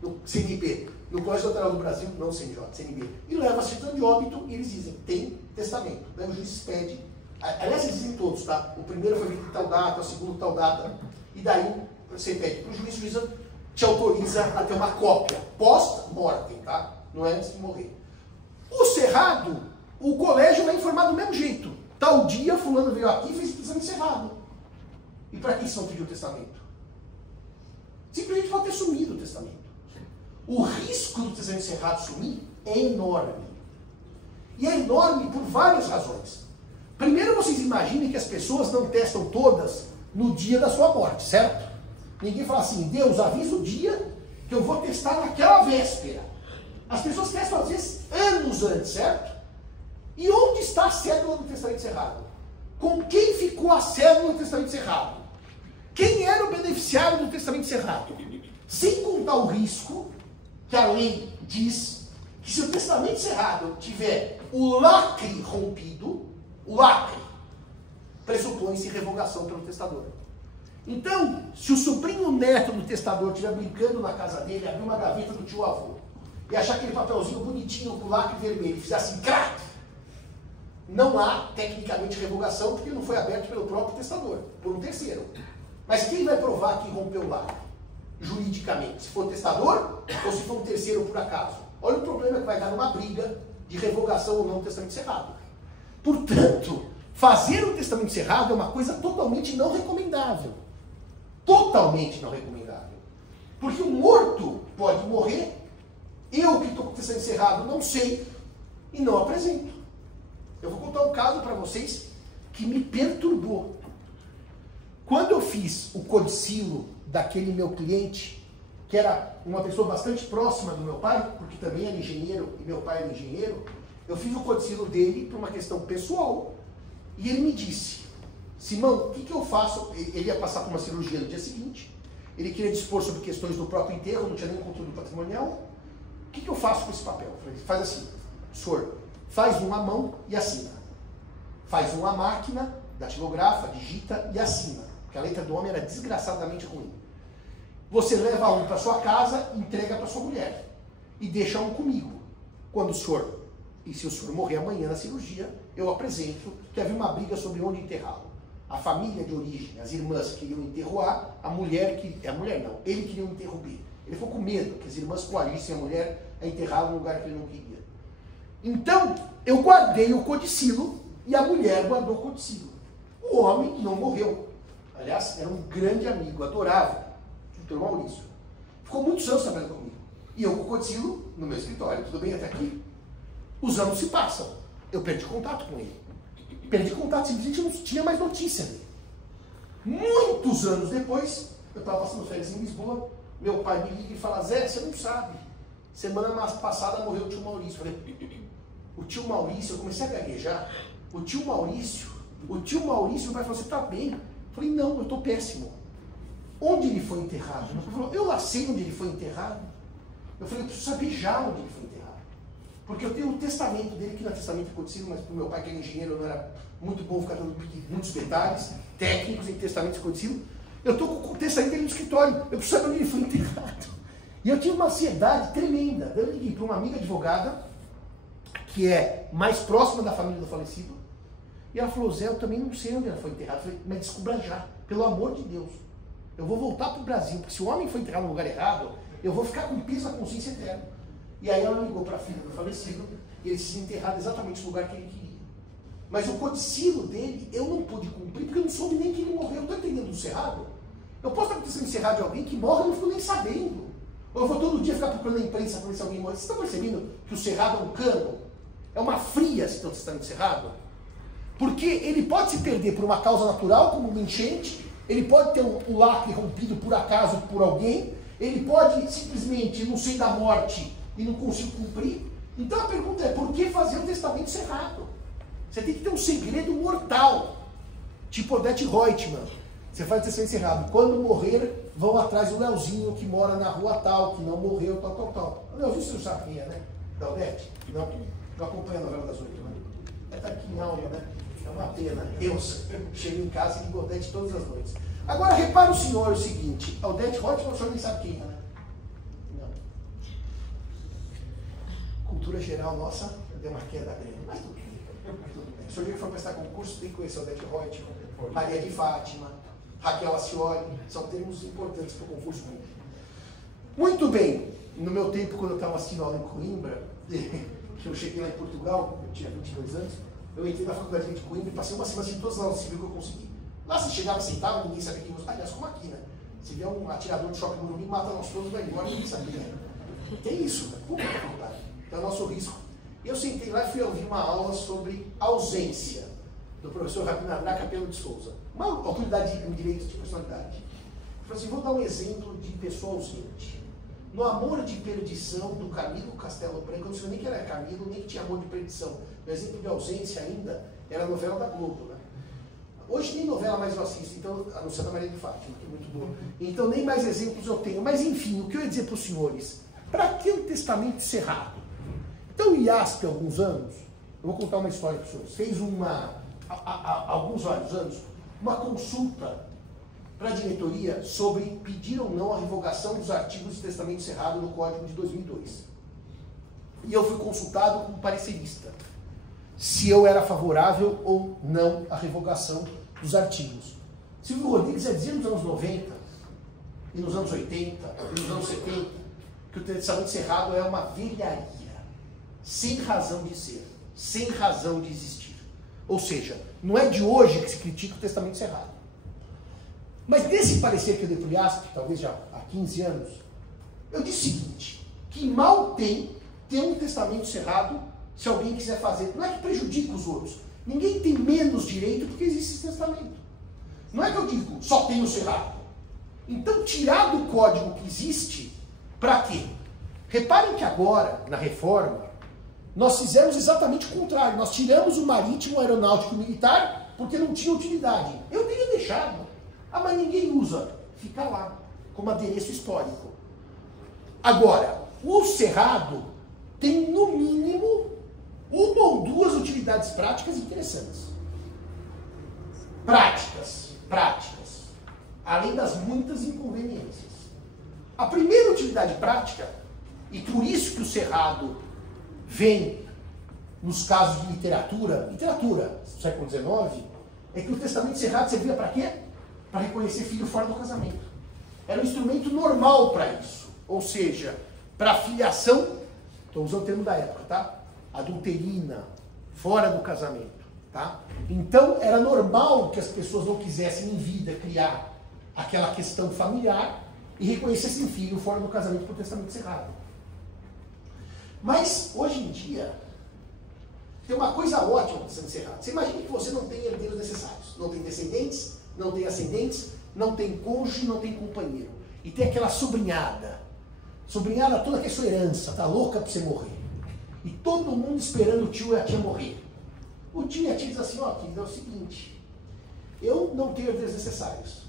no CNB, no Colégio Notarial do Brasil, não CNJ, CNB, e leva a certidão de óbito e eles dizem, tem testamento. Daí o juiz pede, aliás, eles dizem todos, tá? O primeiro foi feito em tal data, o segundo tal data, e daí você pede para o juiz te autoriza a ter uma cópia, post-mortem, tá? Não é antes de morrer. O cerrado, o colégio vai informar do mesmo jeito. Tal dia, fulano veio aqui e fez o testamento cerrado. E para que isso não pediu o testamento? Simplesmente pode ter sumido o testamento. O risco do testamento cerrado sumir é enorme. E é enorme por várias razões. Primeiro, vocês imaginem que as pessoas não testam todas no dia da sua morte, certo? Ninguém fala assim, Deus, avisa o dia que eu vou testar naquela véspera. As pessoas testam, às vezes, anos antes, certo? E onde está a cédula do testamento cerrado? Com quem ficou a cédula do testamento cerrado? Quem era o beneficiário do testamento cerrado? Sem contar o risco que a lei diz que se o testamento cerrado tiver o lacre rompido, o lacre pressupõe-se revogação pelo testador. Então, se o sobrinho neto do testador estiver brincando na casa dele, abrir uma gaveta do tio avô, e achar aquele papelzinho bonitinho com o lacre vermelho e fizer assim, crack, não há tecnicamente revogação, porque não foi aberto pelo próprio testador, por um terceiro. Mas quem vai provar que rompeu o lacre? Juridicamente, se for o testador ou se for um terceiro por acaso. Olha o problema que vai dar numa briga de revogação ou não do testamento cerrado. Portanto, fazer o testamento cerrado é uma coisa totalmente não recomendável. Totalmente não recomendável. Porque o morto pode morrer, eu que estou com o testamento cerrado não sei e não apresento. Eu vou contar um caso para vocês que me perturbou. Quando eu fiz o codicilo daquele meu cliente, que era uma pessoa bastante próxima do meu pai, porque também era engenheiro e meu pai era engenheiro, eu fiz o codicilo dele por uma questão pessoal e ele me disse, Simão, o que eu faço? Ele ia passar por uma cirurgia no dia seguinte, ele queria dispor sobre questões do próprio enterro, não tinha nem conteúdo patrimonial. O que eu faço com esse papel? Eu falei, faz assim, senhor, faz um à mão e assina. Faz um à máquina, datilografa, digita e assina. Porque a letra do homem era desgraçadamente ruim. Você leva um para sua casa, entrega para sua mulher. E deixa um comigo. Quando o senhor, e se o senhor morrer amanhã na cirurgia, eu apresento que havia uma briga sobre onde enterrá-lo. A família de origem, as irmãs queriam enterro A, a mulher não, ele queria um enterro B. Ele ficou com medo que as irmãs coagissem a mulher a enterrá-lo no lugar que ele não queria. Então, eu guardei o codicilo e a mulher guardou o codicilo. O homem não morreu. Aliás, era um grande amigo, adorava o Dr. Maurício. Ficou muitos anos trabalhando comigo. E eu com o codicilo no meu escritório, tudo bem até aqui? Os anos se passam. Eu perdi contato com ele. Perdi contato, simplesmente não tinha mais notícia dele. Muitos anos depois, eu estava passando férias em Lisboa, meu pai me liga e fala, Zé, você não sabe. Semana passada morreu o tio Maurício. Eu falei, o tio Maurício, eu comecei a gaguejar. O tio Maurício, o pai falou, você está bem? Eu falei, não, eu estou péssimo. Onde ele foi enterrado? Ele falou, eu lá sei onde ele foi enterrado. Eu falei, eu preciso saber já onde ele foi enterrado. Porque eu tenho o testamento dele, que não é testamento codicilo, mas para o meu pai, que era engenheiro, não era muito bom ficar dando muitos detalhes técnicos em testamento codicilo. Eu estou com o testamento dele no escritório, eu preciso saber onde ele foi enterrado. E eu tive uma ansiedade tremenda. Eu liguei para uma amiga advogada, que é mais próxima da família do falecido, e ela falou, Zé, eu também não sei onde ela foi enterrada. Eu falei, mas descubra já, pelo amor de Deus. Eu vou voltar para o Brasil, porque se o homem foi enterrado no lugar errado, eu vou ficar com peso na consciência eterna. E aí ela ligou para a filha do falecido, e ele se enterrado exatamente no lugar que ele queria. Mas o codicilo dele, eu não pude cumprir, porque eu não soube nem que ele morreu. Eu estou entendendo do cerrado? Eu posso estar acontecendo em cerrado de alguém que morre e eu não fico nem sabendo. Ou eu vou todo dia ficar procurando na imprensa para ver se alguém morre. Vocês estão percebendo que o cerrado é um cano? É uma fria esse testamento cerrado? Porque ele pode se perder por uma causa natural, como uma enchente, ele pode ter um lacre rompido por acaso por alguém, ele pode simplesmente não sei da morte e não consigo cumprir. Então a pergunta é, por que fazer o testamento cerrado? Você tem que ter um segredo mortal, tipo Odete Reutemann. Você faz o testamento cerrado. Quando morrer, vão atrás do Leozinho que mora na rua tal, que não morreu, tal, tal, tal. O Leozinho você não sabe quem é, né? Da Odete? Não acompanha a novela das 8, né? Está aqui em alma, né? É uma pena. Eu chego em casa e ligo Odete todas as noites. Agora, repara o senhor o seguinte. A Odete Reutemann, o senhor nem sabe quem é, né? Não. Cultura geral nossa, deu uma queda grande. Mas tudo bem. O senhor que for prestar concurso, tem que conhecer a Odete Reutemann, Maria de Fátima, Raquel Acioli. São termos importantes para o concurso público. Muito bem. No meu tempo, quando eu estava assistindo aula em Coimbra, que eu cheguei lá em Portugal, eu tinha 22 anos, eu entrei na faculdade de Coimbra e passei uma semana de todas as aulas civil que eu consegui. Lá você chegava, sentava, ninguém sabia quem você... Aliás, como aqui, né? Se vier um atirador de shopping Morumbi, mata nós todos, vai embora, ninguém sabia. Tem isso, né? Pública da faculdade. Então é o nosso risco. Eu sentei lá e fui ouvir uma aula sobre ausência, do professor Rapinará Capelo de Souza, uma autoridade em direitos de personalidade. Ele falou assim, vou dar um exemplo de pessoa ausente. No Amor de Perdição, do Camilo Castelo Branco, eu não sei nem que era Camilo, nem que tinha amor de perdição. O exemplo de ausência ainda era a novela da Globo, né? Hoje nem novela mais eu assisto, então, a não ser da Maria de Fátima, que é muito boa. Então nem mais exemplos eu tenho. Mas enfim, o que eu ia dizer para os senhores? Para que o testamento cerrado? Então o IASP, há alguns anos, eu vou contar uma história para os senhores, fez alguns vários anos, uma consulta para a diretoria sobre pedir ou não a revogação dos artigos de testamento cerrado no Código de 2002. E eu fui consultado como parecerista, se eu era favorável ou não à revogação dos artigos. Silvio Rodrigues já dizia nos anos 90, e nos anos 80, e nos anos 70, que o testamento cerrado é uma velharia, sem razão de ser, sem razão de existir. Ou seja, não é de hoje que se critica o testamento cerrado. Mas desse parecer que eu dei para o IASP, talvez já há 15 anos, eu disse o seguinte, que mal tem ter um testamento cerrado se alguém quiser fazer. Não é que prejudica os outros. Ninguém tem menos direito porque existe esse testamento. Não é que eu digo, só tem o cerrado. Então, tirar do código que existe, para quê? Reparem que agora, na reforma, nós fizemos exatamente o contrário. Nós tiramos o marítimo, o aeronáutico e o militar porque não tinha utilidade. Eu teria deixado. Ah, mas ninguém usa. Fica lá, como adereço histórico. Agora, o cerrado tem, no mínimo, uma ou duas utilidades práticas interessantes. Práticas. Além das muitas inconveniências. A primeira utilidade prática, e por isso que o cerrado vem nos casos de literatura do século XIX, é que o testamento cerrado servia para quê? Para reconhecer filho fora do casamento. Era um instrumento normal para isso. Ou seja, para filiação, estou usando o termo da época, tá? Adulterina, fora do casamento, tá? Então, era normal que as pessoas não quisessem em vida criar aquela questão familiar e reconhecessem filho fora do casamento por testamento cerrado. Mas, hoje em dia, tem uma coisa ótima do testamento cerrado. Você imagina que você não tem herdeiros necessários, não tem descendentes, não tem ascendentes, não tem cônjuge, não tem companheiro. E tem aquela sobrinhada. Sobrinhada toda que é sua herança, tá louca para você morrer. E todo mundo esperando o tio e a tia morrer. O tio e a tia dizem assim, ó, querido, é o seguinte, eu não tenho herdeiros necessários.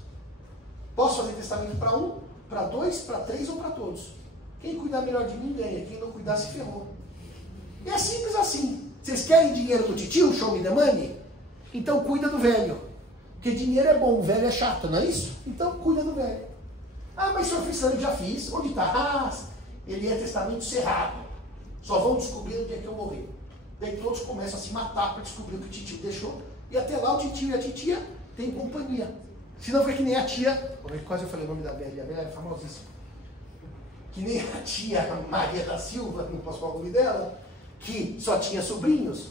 Posso fazer testamento para um, para dois, para três ou para todos. Quem cuidar melhor de mim ganha, quem não cuidar se ferrou. E é simples assim. Vocês querem dinheiro do titio, show me the money? Então cuida do velho. Porque dinheiro é bom, o velho é chato, não é isso? Então cuida do velho. Ah, mas senhor Fissano, eu já fiz. Onde está? Ah, ele é testamento cerrado. Só vão descobrir no dia que eu morrer. Daí todos começam a se matar para descobrir o que o titio deixou. E até lá o titio e a titia têm companhia. Senão fica que nem a tia, quase eu falei o nome da velha, a velha era famosíssima. Que nem a tia Maria da Silva, não posso falar o nome dela, que só tinha sobrinhos.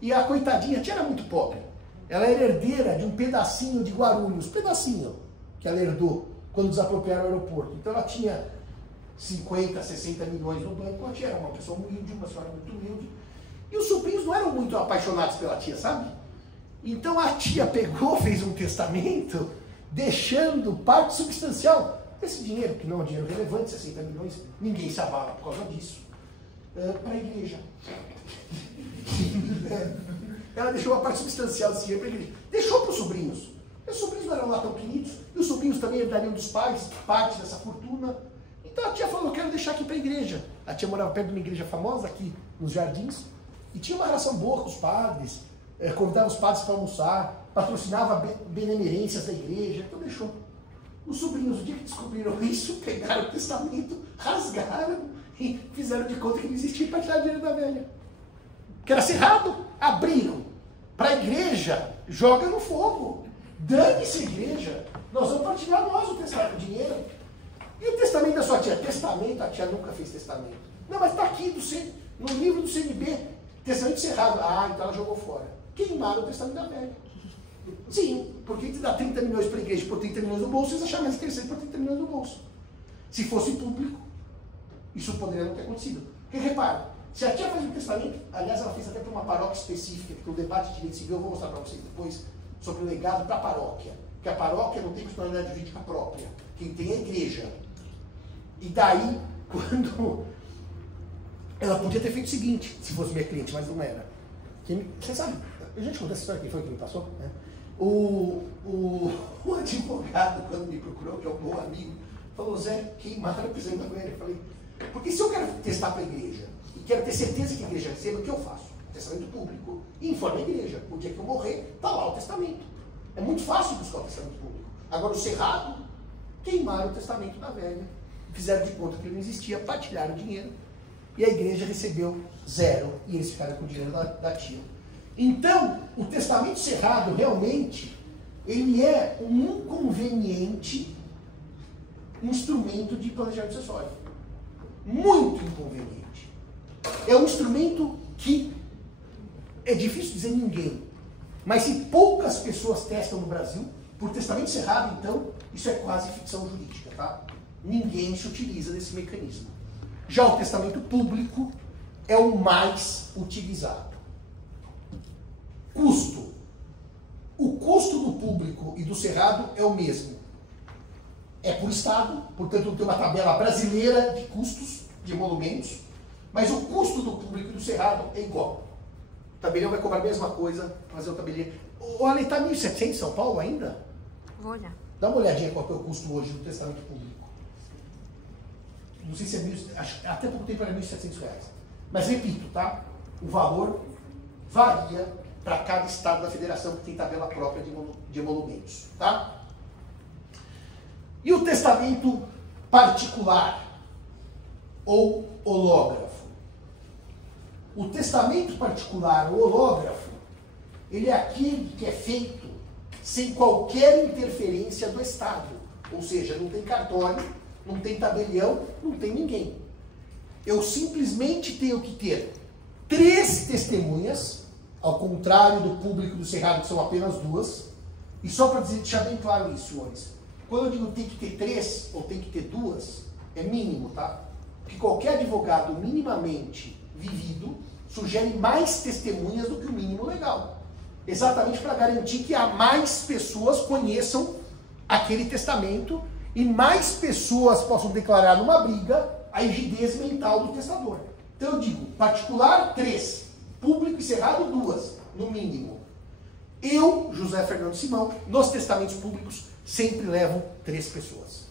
E a coitadinha, a tia era muito pobre. Ela era herdeira de um pedacinho de Guarulhos, pedacinho que ela herdou quando desapropriaram o aeroporto. Então ela tinha 50, 60 milhões no banco. A tia era uma pessoa humilde, uma senhora muito humilde. E os sobrinhos não eram muito apaixonados pela tia, sabe? Então a tia pegou, fez um testamento, deixando parte substancial desse dinheiro, que não é um dinheiro relevante, 60 milhões, ninguém se abala por causa disso, para a igreja. Ela deixou uma parte substancial desse dinheiro para a igreja. Deixou para os sobrinhos. Os sobrinhos não eram lá tão queridos, e os sobrinhos também herdariam dos pais parte dessa fortuna. Então a tia falou, eu quero deixar aqui para a igreja. A tia morava perto de uma igreja famosa aqui nos Jardins, e tinha uma relação boa com os padres, convidava os padres para almoçar, patrocinava benemerências da igreja, então deixou. Os sobrinhos, o dia que descobriram isso, pegaram o testamento, rasgaram e fizeram de conta que não existia para tirar dinheiro da velha. Que era cerrado, abriram para a igreja, joga no fogo. Dane-se a igreja, nós vamos partilhar nós o testamento, o dinheiro. E o testamento da sua tia? Testamento, a tia nunca fez testamento. Não, mas está aqui no livro do CNB, testamento cerrado. Ah, então ela jogou fora. Queimaram o testamento da velha. Sim, porque te dá 30 milhões para a igreja por 30 milhões no bolso, eles acharam mais interessante por 30 milhões no bolso. Se fosse público, isso poderia não ter acontecido. Porque repara, se a tia faz um testamento, aliás, ela fez até para uma paróquia específica, porque o debate de direito civil, eu vou mostrar para vocês depois, sobre o legado da paróquia. Porque a paróquia não tem personalidade jurídica própria. Quem tem é a igreja. E daí, quando... Ela podia ter feito o seguinte, se fosse minha cliente, mas não era. Você sabe, a gente contou essa história, quem foi que me passou? Né? O advogado, quando me procurou, que é um bom amigo, falou, Zé, queimaram o presidente da mulher. Eu falei, porque se eu quero testar para a igreja, e quero ter certeza que a igreja receba, o que eu faço? Testamento público. E informa a igreja. O dia que eu morrer, está lá o testamento. É muito fácil buscar o testamento público. Agora, o cerrado, queimaram o testamento da velha. Fizeram de conta que ele não existia, partilharam o dinheiro. E a igreja recebeu 0. E eles ficaram com o dinheiro da tia. Então, o testamento cerrado, realmente, ele é um inconveniente instrumento de planejamento sucessório. Muito inconveniente. É um instrumento que é difícil dizer ninguém. Mas se poucas pessoas testam no Brasil, por testamento cerrado, então, isso é quase ficção jurídica, tá? Ninguém se utiliza desse mecanismo. Já o testamento público é o mais utilizado. Custo. O custo do público e do cerrado é o mesmo. É por estado, portanto tem uma tabela brasileira de custos de emolumentos, mas o custo do público e do cerrado é igual. O tabelião vai cobrar a mesma coisa, fazer o tabelião. O Ale está 1.700 em São Paulo ainda? Vou olhar. Dá uma olhadinha qual é o custo hoje do testamento público. Não sei se é até pouco tempo era R$1.700. Mas repito, tá? O valor varia para cada estado da federação que tem tabela própria de emolumentos, tá? E o testamento particular ou hológrafo? O testamento particular ou hológrafo, ele é aquele que é feito sem qualquer interferência do Estado. Ou seja, não tem cartório, não tem tabelião, não tem ninguém. Eu simplesmente tenho que ter 3 testemunhas, ao contrário do público do cerrado, que são apenas 2. E só para deixar bem claro isso, senhores, quando eu digo tem que ter 3 ou tem que ter 2, é mínimo, tá? Porque qualquer advogado minimamente vivido sugere mais testemunhas do que o mínimo legal. Exatamente para garantir que mais pessoas conheçam aquele testamento e mais pessoas possam declarar numa briga a rigidez mental do testador. Então eu digo, particular 3, público e cerrado 2, no mínimo. Eu, José Fernando Simão, nos testamentos públicos, sempre levo 3 pessoas.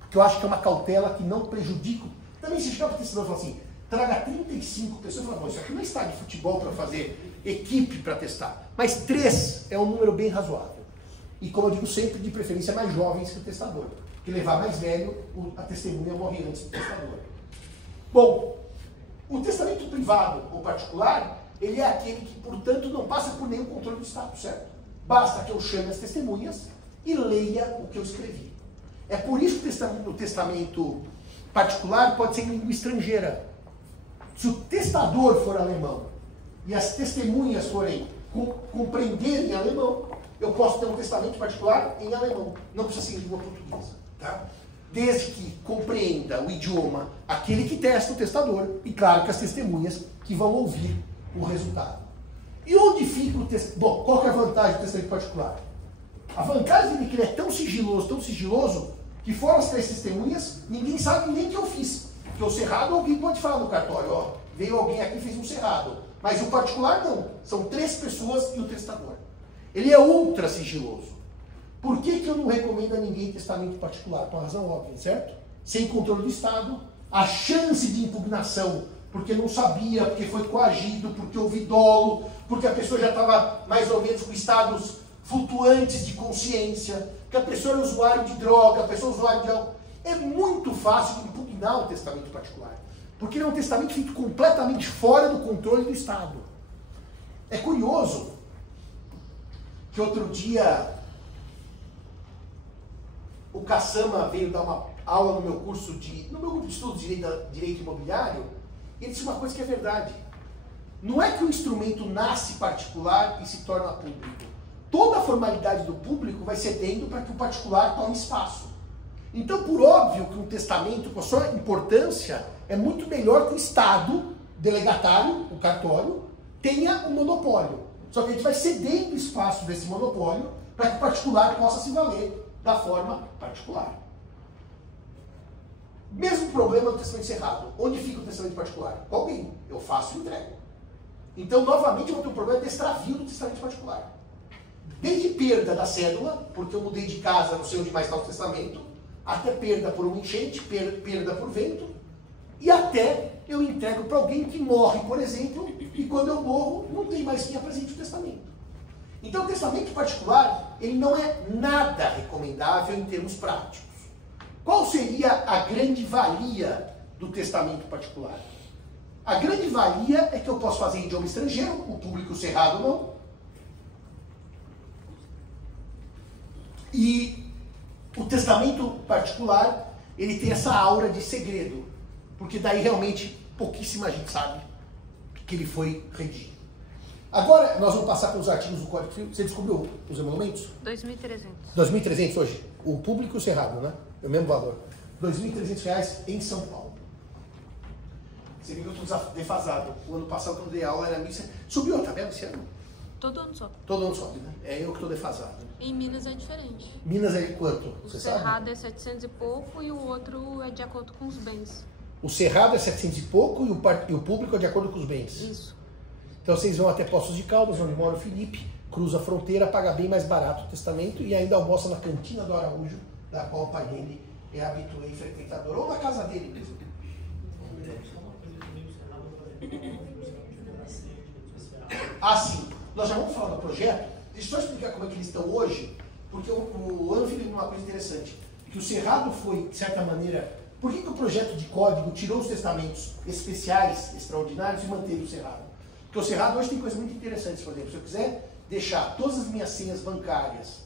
Porque eu acho que é uma cautela que não prejudica. Também se chegar para o testador e falar assim, traga 35 pessoas, fala, isso aqui não é estádio de futebol para fazer equipe para testar. Mas 3 é um número bem razoável. E como eu digo sempre, de preferência mais jovens que o testador. Porque levar mais velho, a testemunha morre antes do testador. Bom, o testamento privado ou particular, ele é aquele que, portanto, não passa por nenhum controle do Estado, certo? Basta que eu chame as testemunhas e leia o que eu escrevi. É por isso que o testamento particular pode ser em língua estrangeira. Se o testador for alemão e as testemunhas forem compreenderem em alemão, eu posso ter um testamento particular em alemão. Não precisa ser em língua portuguesa. Tá? Desde que compreenda o idioma aquele que testa o testador, e claro que as testemunhas que vão ouvir o resultado. E onde fica o testamento? Bom, qual que é a vantagem do testamento particular? A vantagem dele é que ele é tão sigiloso, que fora as 3 testemunhas, ninguém sabe nem que eu fiz. Porque o cerrado, alguém pode falar no cartório, ó, veio alguém aqui e fez um cerrado. Mas o particular não. São 3 pessoas e o testador. Ele é ultra sigiloso. Por que eu não recomendo a ninguém testamento particular? Por uma razão óbvia, certo? Sem controle do Estado, a chance de impugnação, porque não sabia, porque foi coagido, porque houve dolo, porque a pessoa já estava mais ou menos com estados flutuantes de consciência, que a pessoa é usuário de droga, a pessoa é usuário de álcool. É muito fácil de impugnar o testamento particular, porque ele é um testamento feito completamente fora do controle do Estado. É curioso que outro dia o Caçama veio dar uma aula no meu curso no meu grupo de estudos de direito imobiliário, e ele disse uma coisa que é verdade. Não é que o instrumento nasce particular e se torna público. Toda a formalidade do público vai cedendo para que o particular tome espaço. Então, por óbvio que um testamento, com a sua importância, é muito melhor que o Estado, delegatário, o cartório, tenha um monopólio. Só que a gente vai cedendo espaço desse monopólio para que o particular possa se valer da forma particular. Mesmo problema do testamento cerrado. Onde fica o testamento particular? Com alguém. Eu faço e entrego. Então, novamente, eu vou ter um problema de extravio do testamento particular. Desde perda da cédula, porque eu mudei de casa, não sei onde mais está o testamento, até perda por uma enchente, perda por vento, e até eu entrego para alguém que morre, por exemplo, e quando eu morro, não tem mais quem apresente o testamento. Então, o testamento particular, ele não é nada recomendável em termos práticos. Qual seria a grande valia do testamento particular? A grande valia é que eu posso fazer em idioma estrangeiro, o público cerrado não. E o testamento particular, ele tem essa aura de segredo, porque daí realmente pouquíssima gente sabe que ele foi redigido. Agora, nós vamos passar pelos artigos do Código Civil. Você descobriu os emolumentos? 2.300. 2.300 hoje. O público e o cerrado, né? É o mesmo valor. R$ 2.300 em São Paulo. Você viu que eu estou defasado. O ano passado, quando dei aula, era 1.100. Subiu a tabela esse ano? Todo ano sobe. Todo ano sobe, né? É eu que estou defasado. Em Minas é diferente. Minas é quanto? O Você cerrado sabe? é 700 e pouco e o outro é de acordo com os bens. O cerrado é 700 e pouco e o público é de acordo com os bens. Isso. Então vocês vão até Poços de Caldas, onde mora o Felipe, cruza a fronteira, paga bem mais barato o testamento e ainda almoça na cantina do Araújo, da qual o pai dele é habitué e frequentador, ou na casa dele mesmo. Ah, sim. Nós já vamos falar do projeto. Deixa eu só explicar como é que eles estão hoje, porque o Anvil viu uma coisa interessante. Que o cerrado foi, de certa maneira... Por que o projeto de código tirou os testamentos especiais, extraordinários, e manteve o cerrado? Porque o cerrado hoje tem coisas muito interessantes, por exemplo. Se eu quiser deixar todas as minhas senhas bancárias,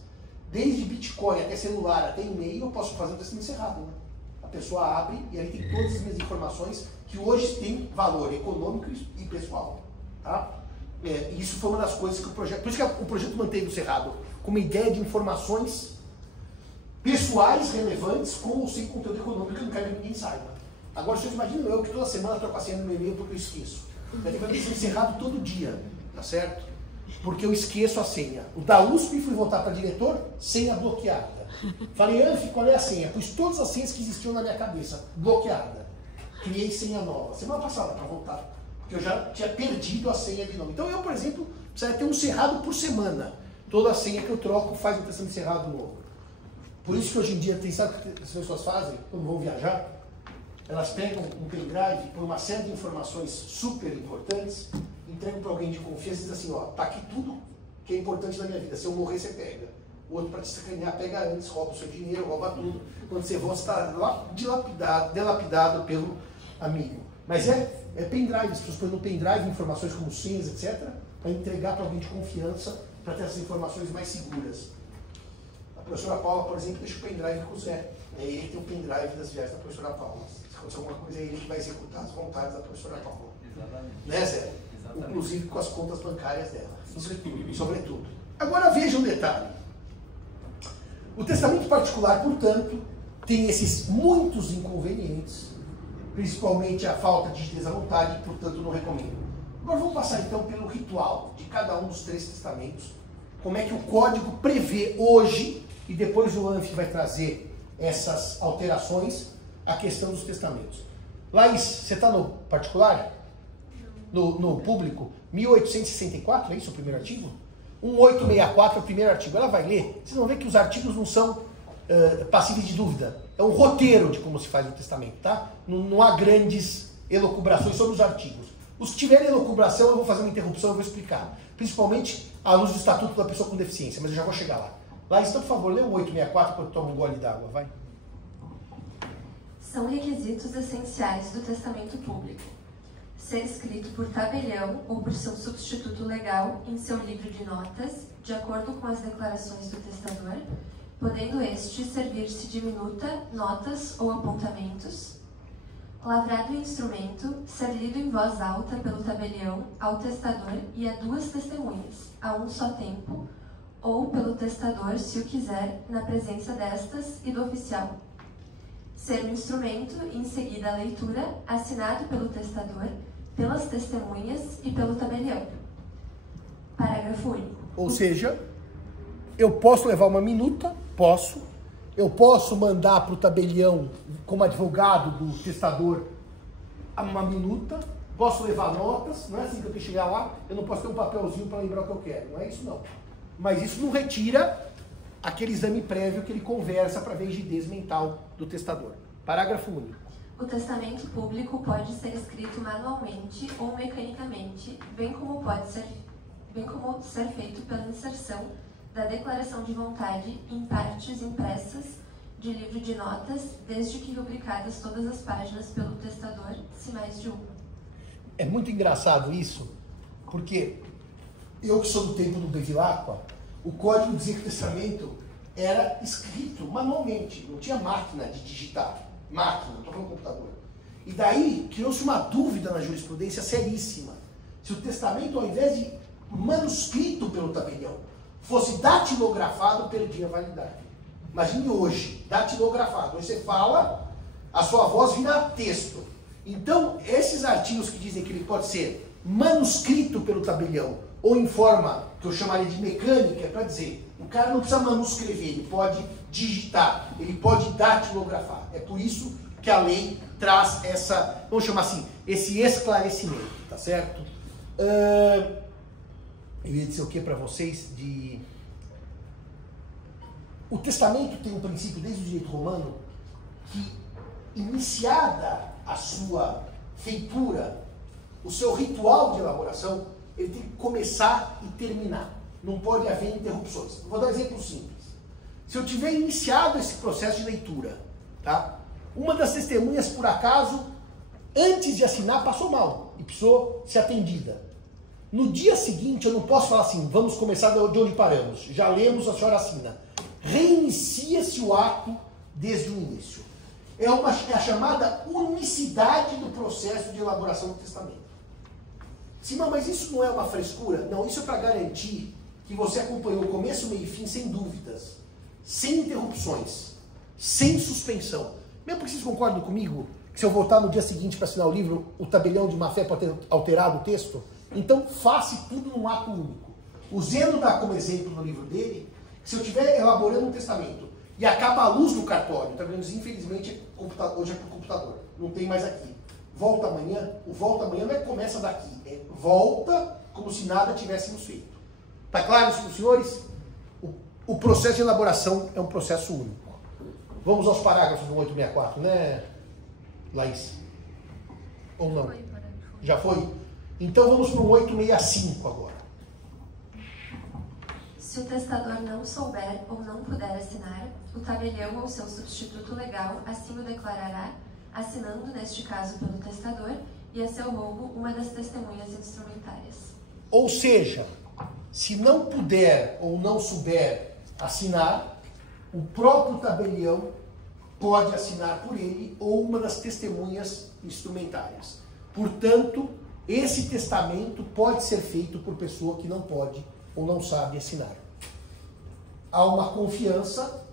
desde Bitcoin até celular, até e-mail, eu posso fazer um testamento cerrado. Né? A pessoa abre e aí tem todas as minhas informações que hoje têm valor econômico e pessoal. Tá? Isso foi uma das coisas que o projeto... Por isso que o projeto manteve o cerrado com uma ideia de informações pessoais relevantes com ou sem conteúdo econômico que eu não quero que ninguém saiba. Agora, vocês imaginam eu que toda semana troco a senha no meu e-mail porque eu esqueço. Eu tenho que fazer cerrado todo dia, tá certo? Porque eu esqueço a senha. O da USP fui voltar para diretor, senha bloqueada. Falei, Anfi, qual é a senha? Pus todas as senhas que existiam na minha cabeça, bloqueada. Criei senha nova, semana passada, para voltar. Porque eu já tinha perdido a senha de novo. Então eu, por exemplo, precisaria ter um cerrado por semana. Toda a senha que eu troco faz um testamento cerrado novo. Por isso que hoje em dia, sabe o que as pessoas fazem quando vão viajar? Elas pegam um pendrive, põem uma série de informações super importantes, entregam para alguém de confiança e dizem assim, ó, tá aqui tudo que é importante na minha vida. Se eu morrer, você pega. O outro, para te sacanear, pega antes, rouba o seu dinheiro, rouba tudo. Quando você volta, você está delapidado pelo amigo. Mas é pendrive, as pessoas põem no pendrive informações como senhas, etc., para entregar para alguém de confiança, para ter essas informações mais seguras. A professora Paula, por exemplo, deixa o pendrive com o Zé. Ele tem o pendrive das viagens da professora Paula. Se acontecer alguma coisa, é ele que vai executar as vontades da professora Paula. Exatamente. Né, Zé? inclusive com as contas bancárias dela. Sobretudo. Agora veja um detalhe. O testamento particular, portanto, tem esses muitos inconvenientes, principalmente a falta de digitez à vontade, e, portanto, não recomendo. Agora vamos passar então pelo ritual de cada um dos 3 testamentos, como é que o código prevê hoje, e depois o ANF vai trazer essas alterações, a questão dos testamentos. Laís, você está no particular? No público? 1864, é isso o primeiro artigo? 1864 é o primeiro artigo. Ela vai ler, vocês vão ver que os artigos não são passíveis de dúvida. É um roteiro de como se faz o testamento, tá? Não há grandes elucubrações sobre os artigos. Os que tiverem elucubração, eu vou fazer uma interrupção, eu vou explicar. Principalmente à luz do Estatuto da Pessoa com Deficiência, mas eu já vou chegar lá. Laís, então, por favor, lê o 864 quando toma um gole d'água, vai. São requisitos essenciais do testamento público: ser escrito por tabelião ou por seu substituto legal em seu livro de notas, de acordo com as declarações do testador, podendo este servir-se de minuta, notas ou apontamentos. Lavrado o instrumento, ser lido em voz alta pelo tabelião ao testador e a 2 testemunhas, a um só tempo, ou pelo testador, se o quiser, na presença destas e do oficial. Ser o instrumento, em seguida a leitura, assinado pelo testador, pelas testemunhas e pelo tabelião. Parágrafo único. Ou seja, eu posso levar uma minuta? Posso. Eu posso mandar para o tabelião, como advogado do testador, uma minuta. Posso levar notas. Não é assim que eu tenho que chegar lá. Eu não posso ter um papelzinho para lembrar o que eu quero. Não é isso, não. Mas isso não retira aquele exame prévio que ele conversa para ver a rigidez mental do testador. Parágrafo único. O testamento público pode ser escrito manualmente ou mecanicamente, bem como ser feito pela inserção da declaração de vontade em partes impressas de livro de notas, desde que rubricadas todas as páginas pelo testador, se mais de uma. É muito engraçado isso, porque eu que sou do tempo do Bevilacqua, o código dizia que o testamento era escrito manualmente, não tinha máquina de digitar. Máquina, não estou falando computador. E daí criou-se uma dúvida na jurisprudência seríssima. Se o testamento, ao invés de manuscrito pelo tabelião, fosse datilografado, perdia a validade. Imagine hoje, datilografado. Hoje você fala, a sua voz vira texto. Então, esses artigos que dizem que ele pode ser manuscrito pelo tabelião, ou em forma que eu chamaria de mecânica, é para dizer, o cara não precisa manuscrever, ele pode digitar, ele pode datilografar. É por isso que a lei traz essa, vamos chamar assim, esse esclarecimento, tá certo? Eu ia dizer o que para vocês de... O testamento tem um princípio desde o direito romano que, iniciada a sua feitura, o seu ritual de elaboração, ele tem que começar e terminar. Não pode haver interrupções. Vou dar um exemplo simples. Se eu tiver iniciado esse processo de leitura, tá? Uma das testemunhas, por acaso, antes de assinar, passou mal e precisou ser atendida. No dia seguinte, eu não posso falar assim, vamos começar de onde paramos. Já lemos, a senhora assina. Reinicia-se o ato desde o início. É a chamada unicidade do processo de elaboração do testamento. Sim, mas isso não é uma frescura? Não, isso é para garantir que você acompanhou o começo, meio e fim sem dúvidas, sem interrupções, sem suspensão. Mesmo porque vocês concordam comigo que se eu voltar no dia seguinte para assinar o livro, o tabelião de má-fé pode ter alterado o texto? Então faça tudo num ato único. O Zeno dá como exemplo no livro dele, que se eu estiver elaborando um testamento e acaba a luz no cartório, o tabelião diz, infelizmente, hoje é por computador, não tem mais aqui. Volta amanhã, o volta amanhã não é que começa daqui, é volta como se nada tivéssemos feito. Está claro isso para os senhores? O processo de elaboração é um processo único. Vamos aos parágrafos do 864, né, Laís? Ou não? Já foi? Então vamos para o 865 agora. Se o testador não souber ou não puder assinar, o tabelião ou seu substituto legal assim o declarará, assinando, neste caso, pelo testador, e a seu rogo, uma das testemunhas instrumentárias. Ou seja, se não puder ou não souber assinar, o próprio tabelião pode assinar por ele ou uma das testemunhas instrumentárias. Portanto, esse testamento pode ser feito por pessoa que não pode ou não sabe assinar. Há uma confiança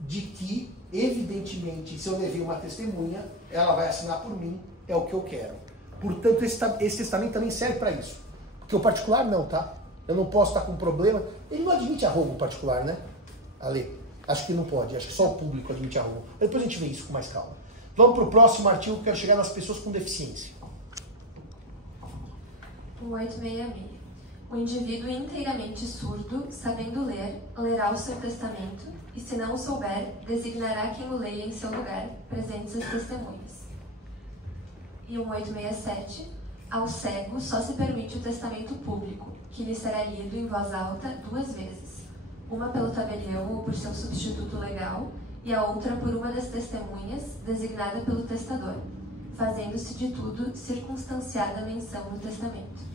de que, evidentemente, se eu levei uma testemunha, ela vai assinar por mim, é o que eu quero. Portanto, esse testamento também serve para isso. Porque o particular não, tá? Eu não posso estar com problema. Ele não admite arrobo particular, né? Ale, acho que não pode. Acho que só o público admite arrobo. Depois a gente vê isso com mais calma. Vamos para o próximo artigo, que eu quero chegar nas pessoas com deficiência. 1866. O indivíduo inteiramente surdo, sabendo ler, lerá o seu testamento, e se não o souber, designará quem o leia em seu lugar, presentes as testemunhas. E 1867. Ao cego só se permite o testamento público, que lhe será lido em voz alta 2 vezes, uma pelo tabelião ou por seu substituto legal, e a outra por uma das testemunhas, designada pelo testador, fazendo-se de tudo circunstanciada menção no testamento.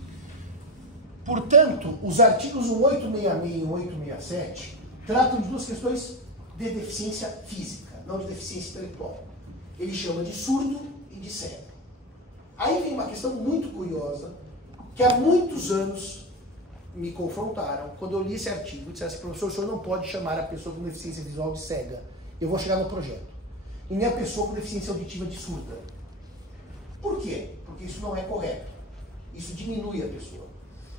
Portanto, os artigos 1866 e 1867 tratam de 2 questões de deficiência física, não de deficiência intelectual. Ele chama de surdo e de cego. Aí vem uma questão muito curiosa, que há muitos anos me confrontaram, quando eu li esse artigo, e disseram assim: professor, o senhor não pode chamar a pessoa com deficiência visual de cega. Eu vou chegar no projeto. E nem a pessoa com deficiência auditiva de surda. Por quê? Porque isso não é correto. Isso diminui a pessoa.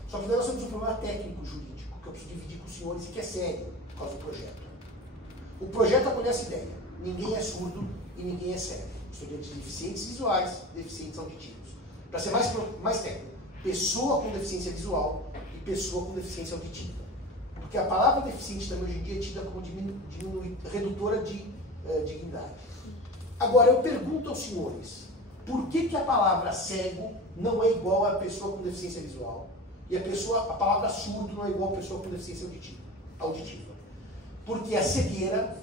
Só que nós temos um problema técnico-jurídico, que eu preciso dividir com os senhores e que é sério por causa do projeto. O projeto acolhe essa ideia. Ninguém é surdo e ninguém é cego. Estudantes de deficientes visuais, deficientes auditivos. Para ser mais técnico, pessoa com deficiência visual e pessoa com deficiência auditiva. Porque a palavra deficiente também hoje em dia é tida como redutora de dignidade. Agora, eu pergunto aos senhores, por que a palavra cego não é igual a pessoa com deficiência visual? E a palavra surdo não é igual a pessoa com deficiência auditiva? Porque a cegueira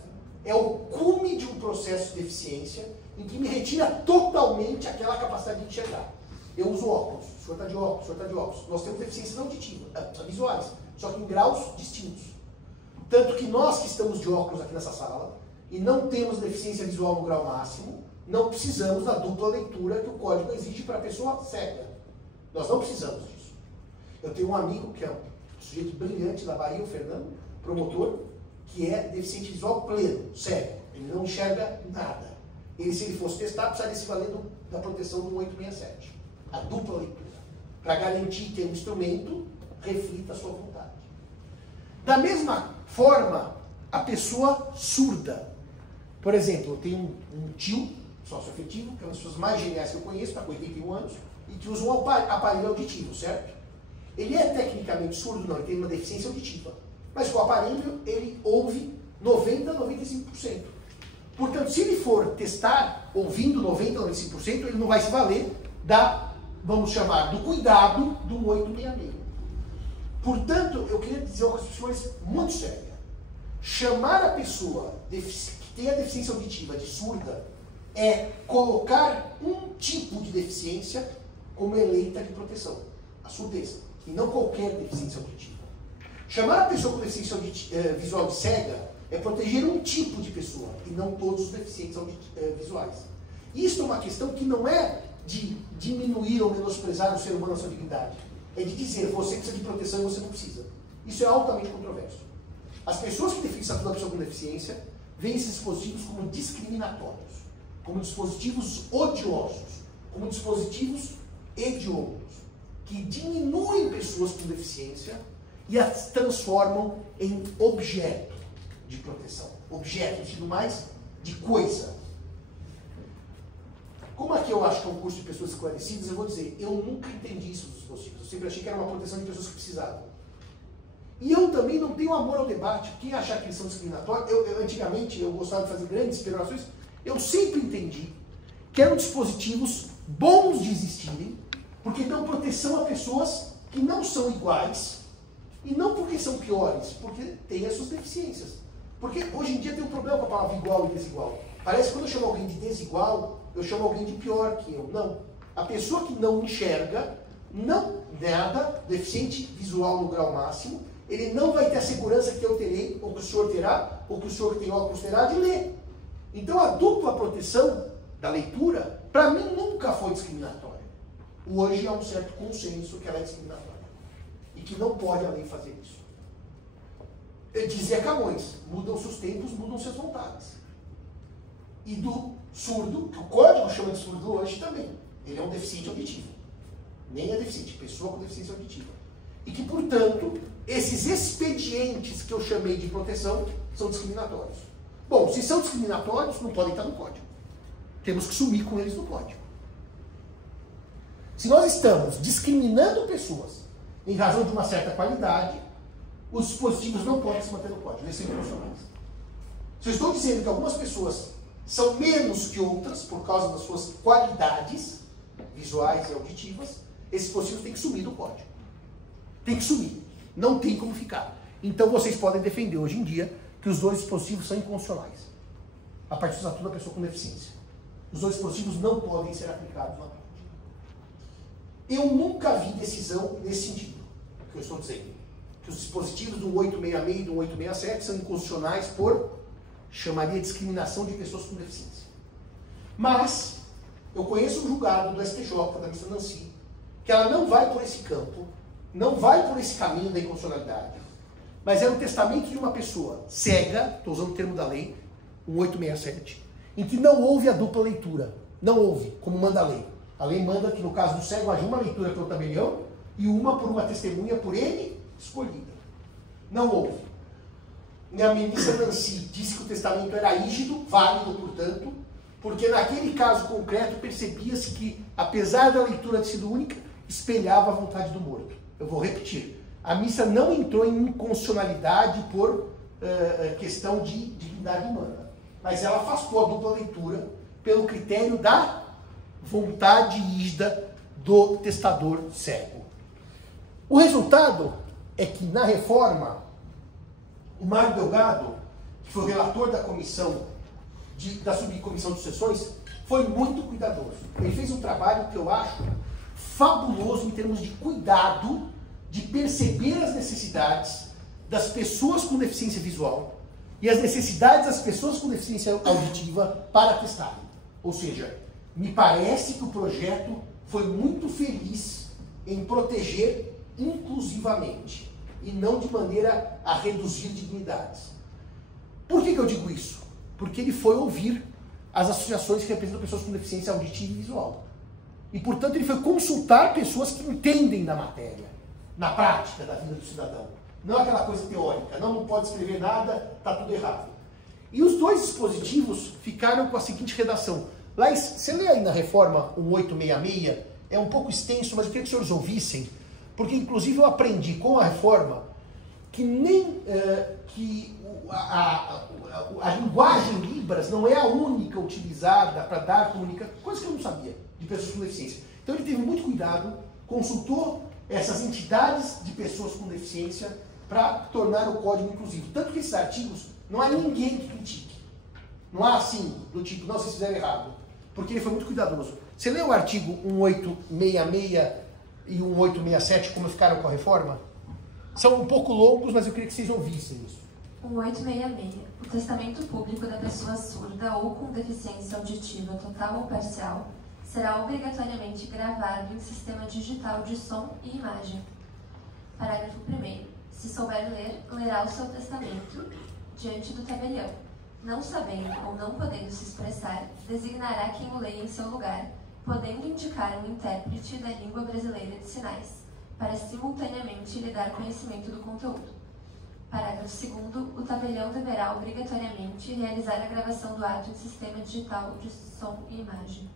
é o cume de um processo de deficiência em que me retira totalmente aquela capacidade de enxergar. Eu uso óculos, o senhor está de óculos, o senhor está de óculos. Nós temos deficiências auditivas, visuais, só que em graus distintos. Tanto que nós que estamos de óculos aqui nessa sala e não temos deficiência visual no grau máximo, não precisamos da dupla leitura que o código exige para a pessoa cega. Nós não precisamos disso. Eu tenho um amigo que é um sujeito brilhante da Bahia, o Fernando, promotor, que é deficiente visual pleno, cego. Ele não enxerga nada. Ele, se ele fosse testar, precisaria se valer da proteção do 1867. A dupla leitura. Para garantir que o instrumento reflita a sua vontade. Da mesma forma, a pessoa surda. Por exemplo, eu tenho um tio sócio-afetivo, que é uma das pessoas mais geniais que eu conheço, está com 81 anos, e que usa um aparelho auditivo, certo? Ele é tecnicamente surdo? Não, ele tem uma deficiência auditiva. Mas com o aparelho, ele ouve 90% a 95%. Portanto, se ele for testar ouvindo 90% a 95%, ele não vai se valer vamos chamar, do cuidado do 1866. Portanto, eu queria dizer uma coisa para os senhores muito séria. Chamar a pessoa que tem a deficiência auditiva de surda é colocar um tipo de deficiência como eleita de proteção, a surdez, e não qualquer deficiência auditiva. Chamar a pessoa com deficiência visual de cega é proteger um tipo de pessoa, e não todos os deficientes visuais. Isso é uma questão que não é de diminuir ou menosprezar o ser humano na sua dignidade. É de dizer, você precisa de proteção e você não precisa. Isso é altamente controverso. As pessoas que definem a pessoa com deficiência veem esses dispositivos como discriminatórios, como dispositivos odiosos, como dispositivos hediondos, que diminuem pessoas com deficiência e as transformam em objeto de proteção. Objeto, no sentido mais de coisa. Como aqui eu acho que é um curso de pessoas esclarecidas, eu vou dizer, eu nunca entendi isso dos dispositivos. Eu sempre achei que era uma proteção de pessoas que precisavam. E eu também não tenho amor ao debate. Quem achar que eles são discriminatórios, antigamente eu gostava de fazer grandes especulações, eu sempre entendi que eram dispositivos bons de existirem, porque dão proteção a pessoas que não são iguais, e não porque são piores, porque têm as suas deficiências. Porque hoje em dia tem um problema com a palavra igual e desigual. Parece que quando eu chamo alguém de desigual, eu chamo alguém de pior que eu. Não. A pessoa que não enxerga, deficiente visual no grau máximo, ele não vai ter a segurança que eu terei, ou que o senhor terá, ou que o senhor que tem óculos terá de ler. Então a dupla proteção da leitura, para mim, nunca foi discriminatória. hoje há um certo consenso que ela é discriminatória. E que não pode a lei fazer isso. Dizia Camões, mudam-se os tempos, mudam-se as vontades. E do surdo, que o código chama de surdo hoje também, ele é um deficiente auditivo. Nem é deficiente, pessoa com deficiência auditiva. E que, portanto, esses expedientes que eu chamei de proteção são discriminatórios. Bom, se são discriminatórios, não podem estar no código. Temos que sumir com eles do código. Se nós estamos discriminando pessoas em razão de uma certa qualidade, os dispositivos não podem se manter no código, eles são inconstitucionais. Se eu estou dizendo que algumas pessoas são menos que outras por causa das suas qualidades visuais e auditivas, esses dispositivos têm que sumir do código. Tem que sumir. Não tem como ficar. Então vocês podem defender hoje em dia que os dois dispositivos são inconstitucionais. A partir do Estatuto da Pessoa com Deficiência. Os dois dispositivos não podem ser aplicados na prática. Eu nunca vi decisão nesse sentido, que eu estou dizendo. Que os dispositivos do 866 e do 867 são inconstitucionais por, chamaria de discriminação de pessoas com deficiência. Mas, eu conheço um julgado do STJ, da ministra Nancy, que ela não vai por esse campo, não vai por esse caminho da inconstitucionalidade, mas é um testamento de uma pessoa cega, estou usando o termo da lei, 1867, em que não houve a dupla leitura. Não houve, como manda a lei. A lei manda que, no caso do cego, haja uma leitura pelo tabelião e uma por uma testemunha por ele escolhida. Não houve. E a ministra Nancy disse que o testamento era rígido, válido, portanto, porque naquele caso concreto percebia-se que, apesar da leitura ter sido única, espelhava a vontade do morto. Eu vou repetir. A ministra não entrou em inconstitucionalidade por questão de dignidade humana, mas ela afastou a dupla leitura pelo critério da vontade rígida do testador cego. O resultado é que, na reforma, o Mário Delgado, que foi o relator da comissão, da subcomissão de sucessões, foi muito cuidadoso. Ele fez um trabalho que eu acho fabuloso em termos de cuidado, de perceber as necessidades das pessoas com deficiência visual e as necessidades das pessoas com deficiência auditiva para testarem. Ou seja, me parece que o projeto foi muito feliz em proteger inclusivamente e não de maneira a reduzir dignidades. Por que eu digo isso? Porque ele foi ouvir as associações que representam pessoas com deficiência auditiva e visual. E, portanto, ele foi consultar pessoas que entendem da matéria, na prática da vida do cidadão. Não aquela coisa teórica, não pode escrever nada, está tudo errado. E os dois dispositivos ficaram com a seguinte redação. Lá, você lê aí na reforma 1866, é um pouco extenso, mas eu queria que os senhores ouvissem, porque inclusive eu aprendi com a reforma que nem a linguagem Libras não é a única utilizada para dar comunicação, coisa que eu não sabia, de pessoas com deficiência. Então ele teve muito cuidado, consultou essas entidades de pessoas com deficiência para tornar o código inclusivo. Tanto que esses artigos, não há ninguém que critique. Não há assim, do tipo, não, vocês fizeram errado. Porque ele foi muito cuidadoso. Você leu o artigo 1866 e 1867, como ficaram com a reforma? São um pouco longos, mas eu queria que vocês ouvissem isso. 1866. O testamento público da pessoa surda ou com deficiência auditiva total ou parcial será obrigatoriamente gravado em sistema digital de som e imagem. Parágrafo 1º. Se souber ler, lerá o seu testamento diante do tabelião. Não sabendo ou não podendo se expressar, designará quem o leia em seu lugar, podendo indicar um intérprete da língua brasileira de sinais, para simultaneamente lhe dar conhecimento do conteúdo. Parágrafo 2º. O tabelião deverá obrigatoriamente realizar a gravação do ato em sistema digital de som e imagem.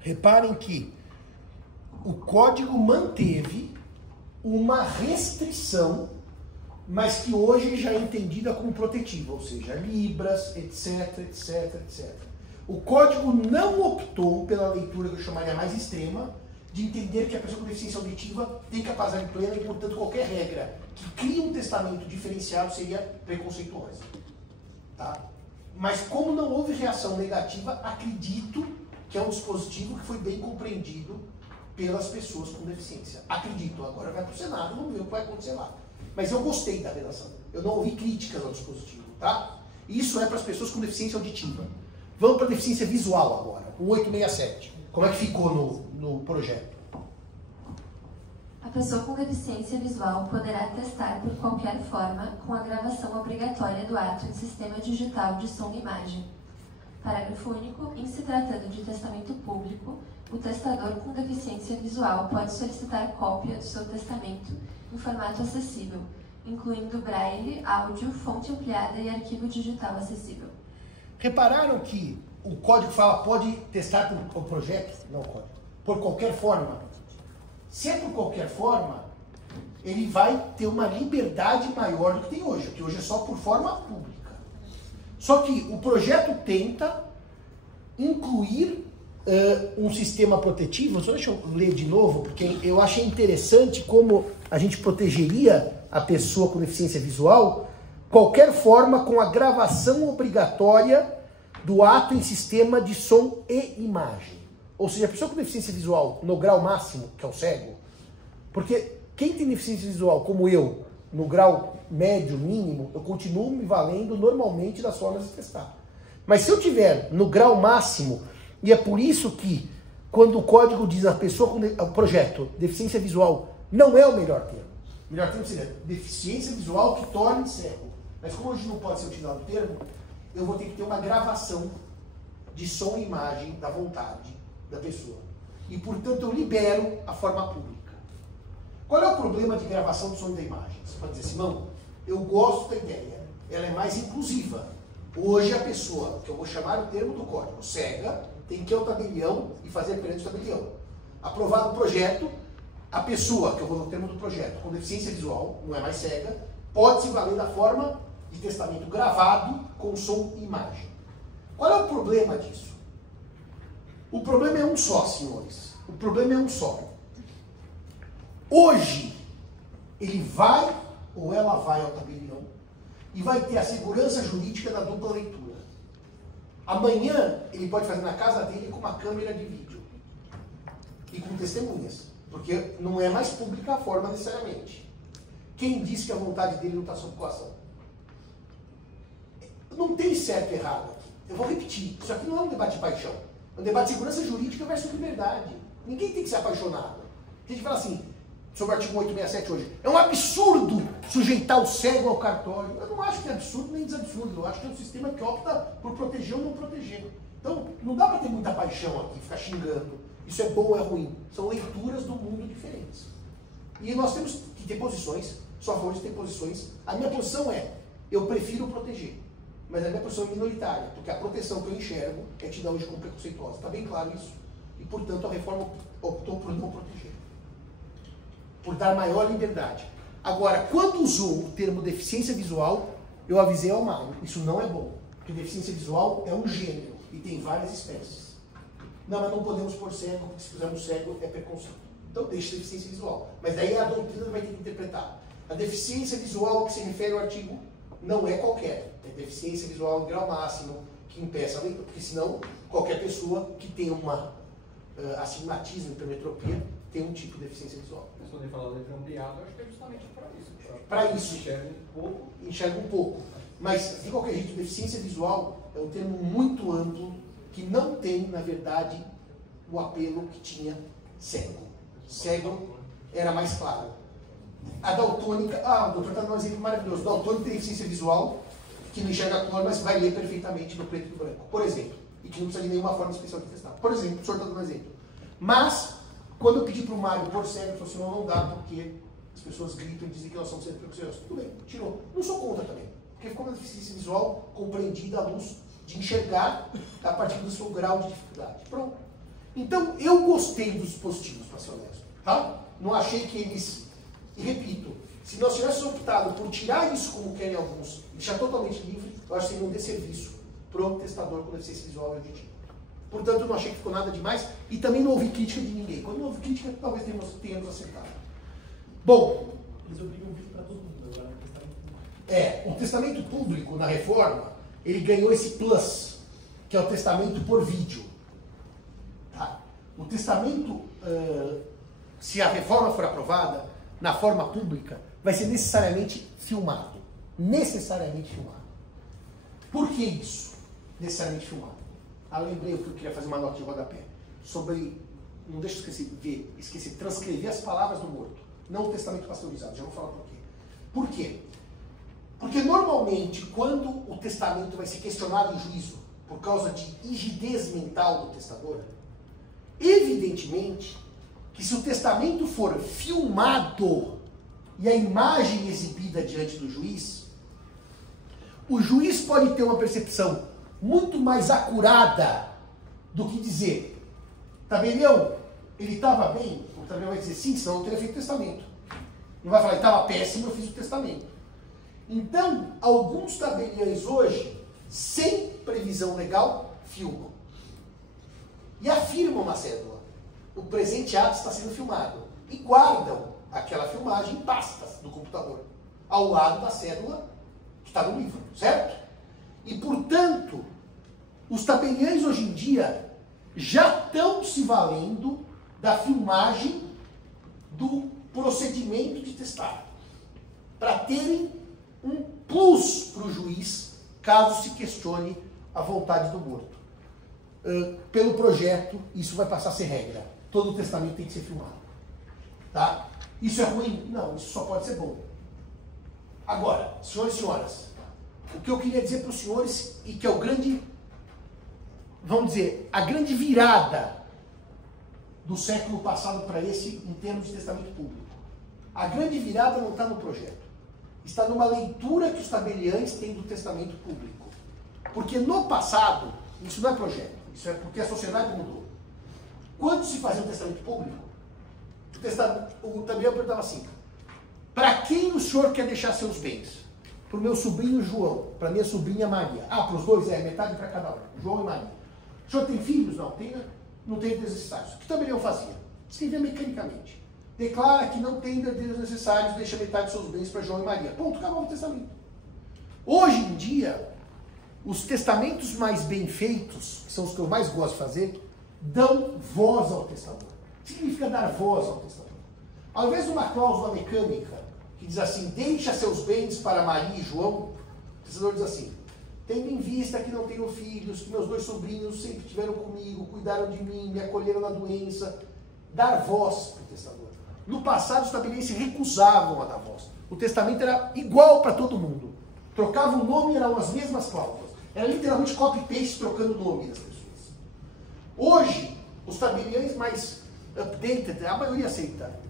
Reparem que o código manteve uma restrição, mas que hoje já é entendida como protetiva, ou seja, Libras, etc, etc, etc. O código não optou pela leitura que eu chamaria mais extrema, de entender que a pessoa com deficiência auditiva tem capacidade plena e, portanto, qualquer regra que crie um testamento diferenciado seria preconceituosa. Tá? Mas como não houve reação negativa, acredito que é um dispositivo que foi bem compreendido pelas pessoas com deficiência. Acredito. Agora vai para o Senado, vamos ver o que vai acontecer lá. Mas eu gostei da redação. Eu não ouvi críticas ao dispositivo. Tá? Isso é para as pessoas com deficiência auditiva. Vamos para a deficiência visual agora, 1867. Como é que ficou no projeto? A pessoa com deficiência visual poderá atestar por qualquer forma com a gravação obrigatória do ato em sistema digital de som e imagem. Parágrafo único. Em se tratando de testamento público, o testador com deficiência visual pode solicitar cópia do seu testamento em formato acessível, incluindo braille, áudio, fonte ampliada e arquivo digital acessível. Repararam que o código fala pode testar por projeto? Não, código. Por qualquer forma. Se é por qualquer forma, ele vai ter uma liberdade maior do que tem hoje, porque hoje é só por forma pública. Só que o projeto tenta incluir um sistema protetivo. Só deixa eu ler de novo, porque eu achei interessante como a gente protegeria a pessoa com deficiência visual, qualquer forma com a gravação obrigatória do ato em sistema de som e imagem. Ou seja, a pessoa com deficiência visual no grau máximo, que é o cego, porque quem tem deficiência visual, como eu, no grau médio, mínimo, eu continuo me valendo normalmente das formas de testar. Mas se eu tiver no grau máximo, e é por isso que, quando o código diz a pessoa com o projeto deficiência visual, não é o melhor termo. O melhor termo seria deficiência visual que torne cego. Mas como hoje não pode ser utilizado o termo, eu vou ter que ter uma gravação de som e imagem da vontade da pessoa. E, portanto, eu libero a forma pública. Qual é o problema de gravação do som e da imagem? Você pode dizer, Simão, eu gosto da ideia, ela é mais inclusiva. Hoje a pessoa, que eu vou chamar o termo do código, cega, tem que ir ao tabelião e fazer perante o tabelião. Aprovado o projeto, a pessoa, que eu vou no termo do projeto, com deficiência visual, não é mais cega, pode se valer da forma de testamento gravado com som e imagem. Qual é o problema disso? O problema é um só, senhores. O problema é um só. Hoje, ele vai ou ela vai ao tabelião e vai ter a segurança jurídica da dupla leitura. Amanhã, ele pode fazer na casa dele com uma câmera de vídeo e com testemunhas, porque não é mais pública a forma necessariamente. Quem disse que a vontade dele não está sob coação? Não tem certo e errado aqui. Eu vou repetir, isso aqui não é um debate de paixão. É um debate de segurança jurídica versus liberdade. Ninguém tem que ser apaixonado. Tem que falar assim, sobre o artigo 867 hoje, é um absurdo sujeitar o cego ao cartório. Eu não acho que é absurdo nem desabsurdo. Eu acho que é um sistema que opta por proteger ou não proteger. Então, não dá para ter muita paixão aqui, ficar xingando. Isso é bom ou é ruim. São leituras do mundo diferentes. E nós temos que ter posições, só a favor de ter posições. A minha posição é, eu prefiro proteger. Mas a minha posição é minoritária, porque a proteção que eu enxergo é tida hoje como preconceituosa. Está bem claro isso? E, portanto, a reforma optou por não proteger. Por dar maior liberdade. Agora, quando usou o termo deficiência visual, eu avisei ao Mário, isso não é bom. Porque deficiência visual é um gênero e tem várias espécies. Não, mas não podemos pôr cego, porque se fizermos cego é preconceito. Então deixa a deficiência visual. Mas daí a doutrina vai ter que interpretar. A deficiência visual que se refere ao artigo não é qualquer. É deficiência visual em grau máximo, que impeça a leitura. Porque senão, qualquer pessoa que tem uma astigmatismo, hipermetropia, tem um tipo de deficiência visual. Mas quando ele fala letra ampliada, eu acho que é justamente para isso. Para isso. Enxerga um pouco. Enxerga um pouco. Mas, de qualquer jeito, deficiência visual é um termo muito amplo, que não tem, na verdade, o apelo que tinha cego. Cego era mais claro. A daltônica, o doutor está dando um exemplo maravilhoso. Daltônico tem deficiência visual, que não enxerga a cor, mas vai ler perfeitamente no preto e no branco, por exemplo. E que não precisa de nenhuma forma especial de testar. Por exemplo, o senhor está dando um exemplo. Mas, quando eu pedi para o Mário pôr cego, ele falou assim, não dá, porque as pessoas gritam e dizem que nós somos sempre preconceituosos. Tudo bem, tirou. Não sou contra também. Porque ficou uma deficiência visual compreendida à luz de enxergar a partir do seu grau de dificuldade. Pronto. Então, eu gostei dos dispositivos, para ser honesto. Tá? Não achei que eles... E repito, se nós tivéssemos optado por tirar isso como querem alguns e deixar totalmente livre, eu acho que seria um desserviço para o testador com deficiência visual e auditiva. Portanto, eu não achei que ficou nada demais e também não houve crítica de ninguém. Quando não houve crítica, talvez tenhamos acertado. Bom, eles obrigam o vídeo para todo mundo agora. o testamento público na reforma, ele ganhou esse plus, que é o testamento por vídeo. Tá? O testamento, se a reforma for aprovada, na forma pública, vai ser necessariamente filmado. Necessariamente filmado. Por que isso? Necessariamente filmado. Lembrei que eu queria fazer uma nota de rodapé. Sobre, não deixa eu esquecer, transcrever as palavras do morto. não o testamento pasteurizado. Já vou falar por quê. Por quê? Porque normalmente, quando o testamento vai ser questionado em juízo por causa de rigidez mental do testador, evidentemente que se o testamento for filmado e a imagem exibida diante do juiz, o juiz pode ter uma percepção muito mais acurada do que dizer, tabelião, ele estava bem? O tabelião vai dizer sim, senão eu teria feito o testamento. Não vai falar, ele estava péssimo, eu fiz o testamento. Então, alguns tabeliães hoje, sem previsão legal, filmam. E afirmam na cédula. O presente ato está sendo filmado. E guardam aquela filmagem em pastas do computador, ao lado da cédula que está no livro, certo? E, portanto, os tabeliães hoje em dia já estão se valendo da filmagem do procedimento de testar, para terem um plus para o juiz, caso se questione a vontade do morto. Pelo projeto, isso vai passar a ser regra. Todo testamento tem que ser filmado. Tá? Isso é ruim? Não, isso só pode ser bom. Agora, senhores e senhoras, o que eu queria dizer para os senhores, e que é o grande, vamos dizer, a grande virada do século passado para esse, em termos de testamento público. A grande virada não está no projeto. Está numa leitura que os tabeliães têm do testamento público. Porque no passado, isso não é projeto, isso é porque a sociedade mudou. Quando se fazia um testamento público, o tabelião perguntava assim, para quem o senhor quer deixar seus bens? Para o meu sobrinho João, para minha sobrinha Maria. Ah, para os dois? É, metade para cada um, João e Maria. O senhor tem filhos? Não, não tem herdeiros necessários. O que o tabelião fazia? Escrevia mecanicamente. Declara que não tem herdeiros necessários, deixa metade de seus bens para João e Maria. Ponto, acabou o testamento. Hoje em dia, os testamentos mais bem feitos, que são os que eu mais gosto de fazer, dão voz ao testador. O que significa dar voz ao testador? Ao invés de uma cláusula mecânica, que diz assim, deixa seus bens para Maria e João, o testador diz assim, tendo em vista que não tenho filhos, que meus dois sobrinhos sempre estiveram comigo, cuidaram de mim, me acolheram na doença, dar voz para o testador. No passado, os tabeliães se recusavam a dar voz. O testamento era igual para todo mundo. Trocava o nome, eram as mesmas cláusulas. Era literalmente copy-paste trocando o nome das pessoas. Hoje, os tabeliães mais updated, a maioria aceita,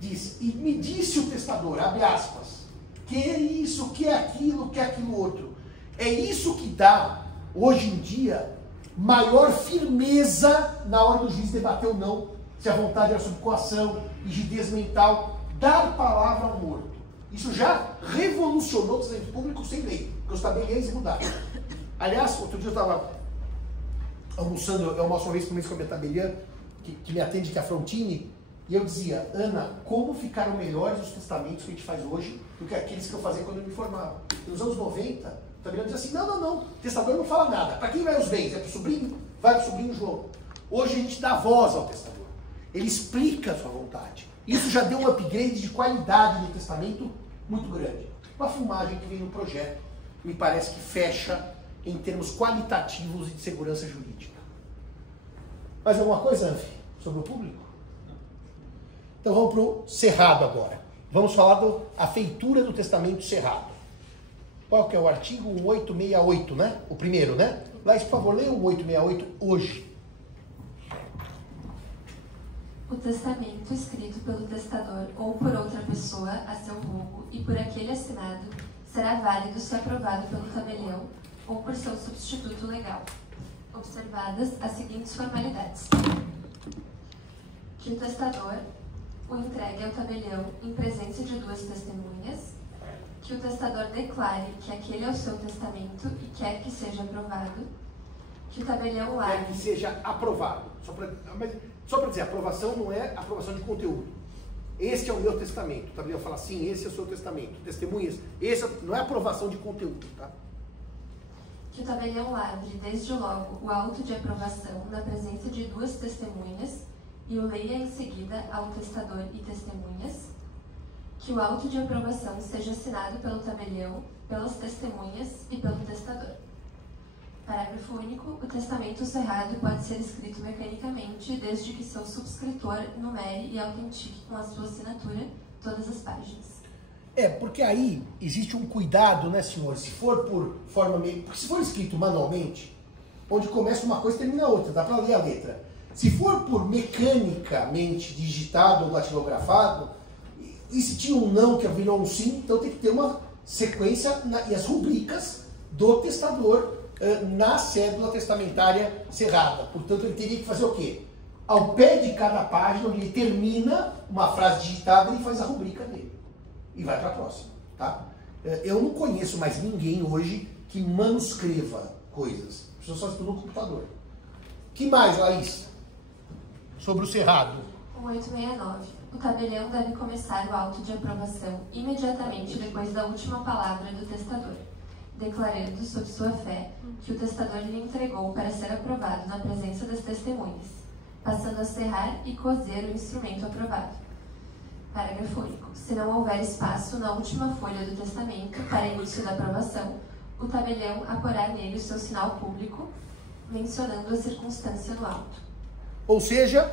diz, e me disse o testador, abre aspas, que é isso, que é aquilo outro. É isso que dá, hoje em dia, maior firmeza na hora do juiz debater ou não, se a vontade era sob coação, rigidez mental, dar palavra ao morto. Isso já revolucionou o testamento público sem lei, porque os tabeliães mudaram. Aliás, outro dia eu estava almoçando, eu almoço uma vez por mês com a minha tabeliã, que me atende, que é a Frontini, e eu dizia, Ana, como ficaram melhores os testamentos que a gente faz hoje do que aqueles que eu fazia quando eu me formava? E nos anos 90, o tabelião dizia assim, não, o testador não fala nada. Para quem vai os bens? É para o sobrinho? Vai para o sobrinho João. Hoje a gente dá voz ao testador. Ele explica a sua vontade. Isso já deu um upgrade de qualidade no testamento muito grande. Uma filmagem que vem no projeto, me parece que fecha em termos qualitativos e de segurança jurídica. Mais alguma coisa, Anfi, sobre o público? Então vamos para o cerrado agora. Vamos falar da feitura do testamento cerrado. Qual que é o artigo 1868, né? O primeiro, né? Laís, por favor, leia o 1868 hoje. O testamento escrito pelo testador ou por outra pessoa a seu rogo e por aquele assinado será válido se aprovado pelo tabelião ou por seu substituto legal, observadas as seguintes formalidades. Que o testador o entregue ao tabelião em presença de duas testemunhas, que o testador declare que aquele é o seu testamento e quer que seja aprovado, que o tabelião lavre... Quer que seja aprovado. Só para dizer, aprovação não é aprovação de conteúdo. Este é o meu testamento. O tabelião fala assim, esse é o seu testamento. Testemunhas, esse não é aprovação de conteúdo, tá? Que o tabelião lavre, desde logo, o auto de aprovação na presença de duas testemunhas e o leia em seguida ao testador e testemunhas. Que o auto de aprovação seja assinado pelo tabelião, pelas testemunhas e pelo testador. Parágrafo único. O testamento cerrado pode ser escrito mecanicamente, desde que seu subscritor numere e autentique com a sua assinatura todas as páginas. Porque aí existe um cuidado, né, senhor? Se for por forma meio... Porque se for escrito manualmente, onde começa uma coisa e termina outra, dá para ler a letra. Se for por mecanicamente digitado ou datilografado, e se tinha um não que virou um sim, então tem que ter uma sequência e as rubricas do testador na cédula testamentária cerrada. Portanto, ele teria que fazer o quê? Ao pé de cada página, onde ele termina uma frase digitada, ele faz a rubrica dele. E vai para a próxima. Tá? Eu não conheço mais ninguém hoje que manuscreva coisas. As pessoas só estudam no computador. Que mais, Laís? Sobre o cerrado. 1869. O tabelião deve começar o auto de aprovação imediatamente depois da última palavra do testador, declarando, sob sua fé, que o testador lhe entregou para ser aprovado na presença das testemunhas, passando a serrar e coser o instrumento aprovado. Parágrafo único. Se não houver espaço na última folha do testamento para início da aprovação, o tabelião aporá nele o seu sinal público, mencionando a circunstância no auto. Ou seja,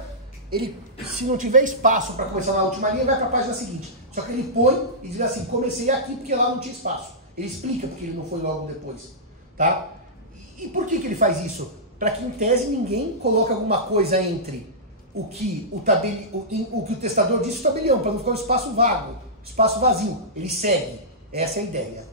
ele, se não tiver espaço para começar na última linha, vai para a página seguinte. Só que ele põe e diz assim, comecei aqui porque lá não tinha espaço. Ele explica porque ele não foi logo depois. Tá? E por que ele faz isso? Para que, em tese, ninguém coloque alguma coisa entre o que o testador disse o tabelião, para não ficar um espaço vago, espaço vazio. Ele segue. Essa é a ideia.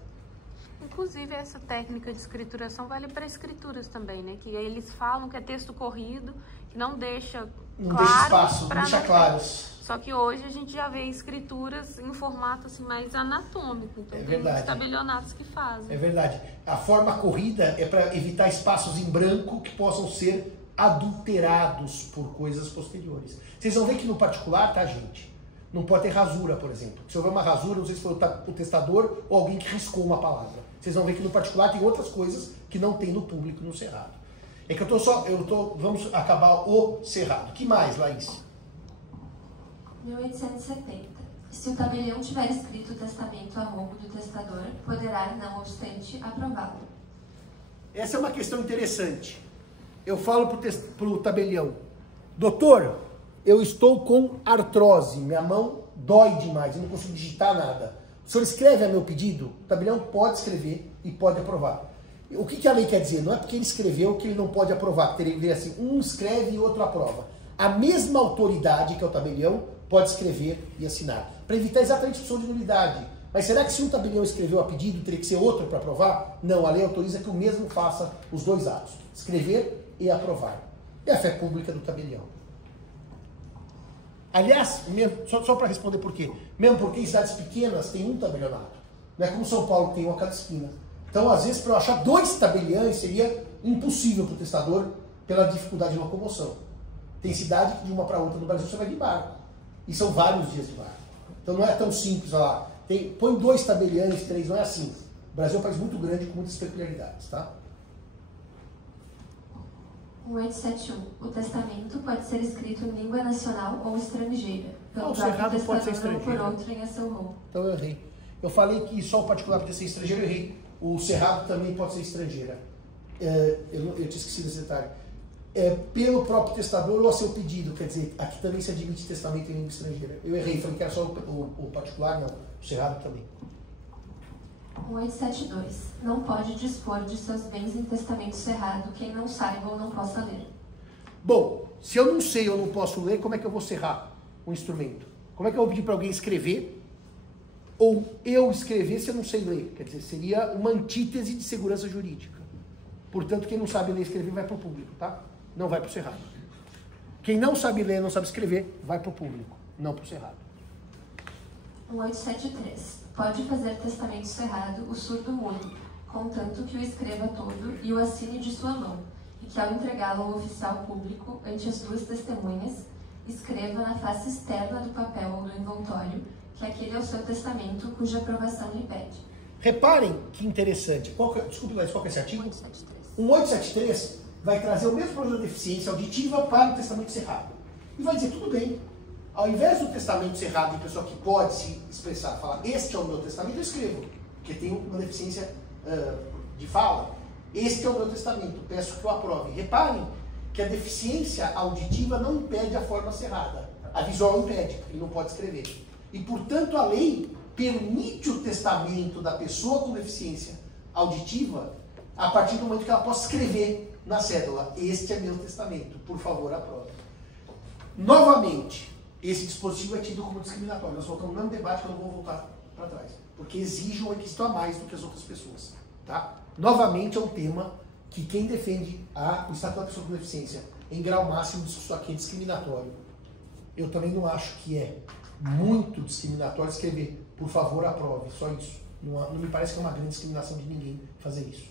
Inclusive, essa técnica de escrituração vale para escrituras também, né? Que eles falam que é texto corrido, que não deixa não claro, deixa espaço, não deixa claros. Só que hoje a gente já vê escrituras em formato assim, mais anatômico. Então, é tem verdade. muitos tabelionatos que fazem. É verdade. A forma corrida é para evitar espaços em branco que possam ser adulterados por coisas posteriores. Vocês vão ver que no particular, tá, gente? Não pode ter rasura, por exemplo. Se houver uma rasura, não sei se foi o testador ou alguém que riscou uma palavra. Vocês vão ver que no particular tem outras coisas que não tem no público, no cerrado. É que vamos acabar o cerrado. Que mais, Laís? 1870. Se o tabelião tiver escrito o testamento a roubo do testador, poderá, não obstante, aprová-lo. Essa é uma questão interessante. Eu falo para o tabelião, doutor, eu estou com artrose, minha mão dói demais, eu não consigo digitar nada. O senhor escreve a meu pedido? O tabelião pode escrever e pode aprovar. O que a lei quer dizer? Não é porque ele escreveu que ele não pode aprovar. Teria que dizer assim, um escreve e outro aprova. A mesma autoridade que é o tabelião pode escrever e assinar. Para evitar exatamente a discussão de nulidade. Mas será que se um tabelião escreveu a pedido, teria que ser outro para aprovar? Não, a lei autoriza que o mesmo faça os dois atos. Escrever e aprovar. É a fé pública do tabelião. Aliás, só para responder por quê. Mesmo porque em cidades pequenas tem um tabelionato. Não é como São Paulo que tem um a cada esquina. Então, às vezes, para eu achar dois tabeliães seria impossível para o testador pela dificuldade de locomoção. Tem cidade que de uma para outra no Brasil você vai de barco. E são vários dias de barco. Então não é tão simples, olha lá. Põe 2 tabeliães, 3, não é assim. O Brasil é um país muito grande com muitas peculiaridades, tá? 1871. O testamento pode ser escrito em língua nacional ou estrangeira, pelo o próprio cerrado pode ser testador ou por estrangeiro. outro em ação roubo. Então eu errei. Eu falei que só o particular podia ser estrangeiro, eu errei. O cerrado também pode ser estrangeira. Eu tinha esquecido esse detalhe. Pelo próprio testador ou a seu pedido, quer dizer, aqui também se admite testamento em língua estrangeira. Eu errei, falei que era só o particular, não. O cerrado também. 1872. Não pode dispor de seus bens em testamento cerrado quem não saiba ou não possa ler. Bom, se eu não sei ou não posso ler, como é que eu vou cerrar o instrumento? Como é que eu vou pedir para alguém escrever? Ou eu escrever se eu não sei ler? Quer dizer, seria uma antítese de segurança jurídica. Portanto, quem não sabe ler e escrever vai para o público, tá? Não vai para o cerrado. Quem não sabe ler, não sabe escrever, vai para o público, não para o cerrado. 1873. Pode fazer testamento cerrado o surdo mudo, contanto que o escreva todo e o assine de sua mão, e que ao entregá-lo ao oficial público, ante as 2 testemunhas, escreva na face externa do papel ou do envoltório que aquele é o seu testamento cuja aprovação lhe pede. Reparem que interessante. Desculpe, Laís, qual que é esse artigo? 1873. 1873 vai trazer o mesmo problema de deficiência auditiva para o testamento cerrado. E vai dizer, tudo bem, ao invés do testamento cerrado de pessoa que pode se expressar, falar, este é o meu testamento, eu escrevo, porque tem uma deficiência de fala. Este é o meu testamento, peço que o aprove. Reparem que a deficiência auditiva não impede a forma cerrada. A visual impede, porque ele não pode escrever. E, portanto, a lei permite o testamento da pessoa com deficiência auditiva a partir do momento que ela possa escrever na cédula: este é meu testamento, por favor, aprove. Novamente, esse dispositivo é tido como discriminatório. Nós voltamos no mesmo debate que eu não vou voltar para trás, porque exige um requisito a mais do que as outras pessoas. Tá? Novamente, é um tema que quem defende o Estatuto da Pessoa com Deficiência em grau máximo diz que isso aqui é discriminatório. Eu também não acho que é muito discriminatório escrever por favor, aprove, só isso. Não me parece que é uma grande discriminação de ninguém fazer isso.